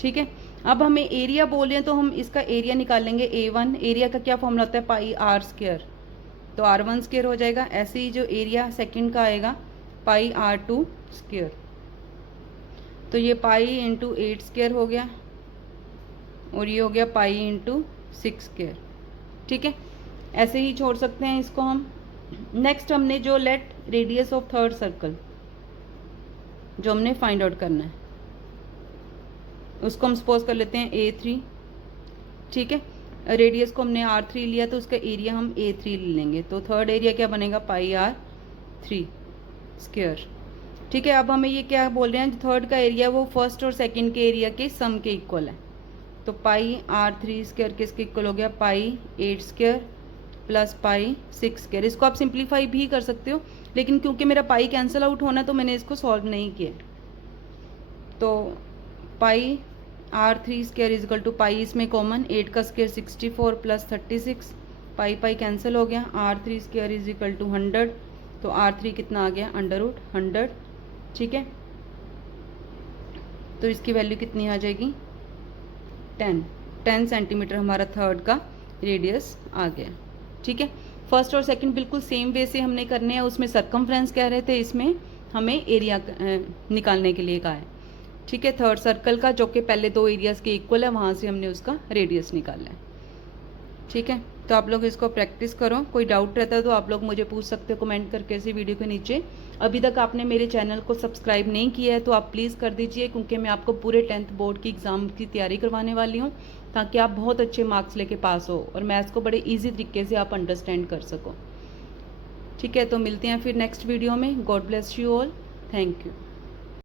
ठीक है। अब हमें एरिया बोल रहे हैं तो हम इसका एरिया निकाल लेंगे A1। एरिया का क्या फॉर्मूला होता है पाई R², तो R1² हो जाएगा। ऐसे ही जो एरिया सेकंड का आएगा पाई R2², तो ये पाई इंटू 8² हो गया, और ये हो गया पाई इंटू 6², ठीक है। ऐसे ही छोड़ सकते हैं इसको हम। नेक्स्ट हमने जो let radius of third circle जो हमने फाइंड आउट करना है, उसको हम सपोज कर लेते हैं A3, ठीक है। रेडियस को हमने R3 लिया तो उसका एरिया हम A3 ले लेंगे, तो थर्ड एरिया क्या बनेगा पाई R3², ठीक है। अब हमें ये क्या बोल रहे हैं, थर्ड का एरिया वो फर्स्ट और सेकंड के एरिया के सम के इक्वल है, तो पाई R3² किसके इक्वल हो गया पाई 8² प्लस पाई 6²। इसको आप सिंप्लीफाई भी कर सकते हो, लेकिन क्योंकि मेरा पाई कैंसिल आउट होना है तो मैंने इसको सॉल्व नहीं किया। तो पाई R3² इजकल टू पाई इसमें कॉमन 8 का स्क्वायर 64 प्लस 36, पाई पाई कैंसिल हो गया। R3² इजकल टू 100, तो R3 कितना आ गया √100, ठीक है। तो इसकी वैल्यू कितनी आ जाएगी 10 सेंटीमीटर हमारा थर्ड का रेडियस आ गया, ठीक है। फर्स्ट और सेकंड बिल्कुल सेम वे से हमने करने हैं। उसमें सर्कमफ्रेंस कह रहे थे, इसमें हमें एरिया निकालने के लिए कहा है, ठीक है। थर्ड सर्कल का जो कि पहले दो एरियाज़ के इक्वल है, वहाँ से हमने उसका रेडियस निकालना है, ठीक है। तो आप लोग इसको प्रैक्टिस करो। कोई डाउट रहता है तो आप लोग मुझे पूछ सकते हो कमेंट करके इसी वीडियो के नीचे। अभी तक आपने मेरे चैनल को सब्सक्राइब नहीं किया है तो आप प्लीज़ कर दीजिए, क्योंकि मैं आपको पूरे 10th बोर्ड की एग्ज़ाम की तैयारी करवाने वाली हूँ, ताकि आप बहुत अच्छे मार्क्स लेके पास हो और मैथ्स को बड़े ईजी तरीके से आप अंडरस्टैंड कर सको, ठीक है। तो मिलते हैं फिर नेक्स्ट वीडियो में। God bless you all, thank you.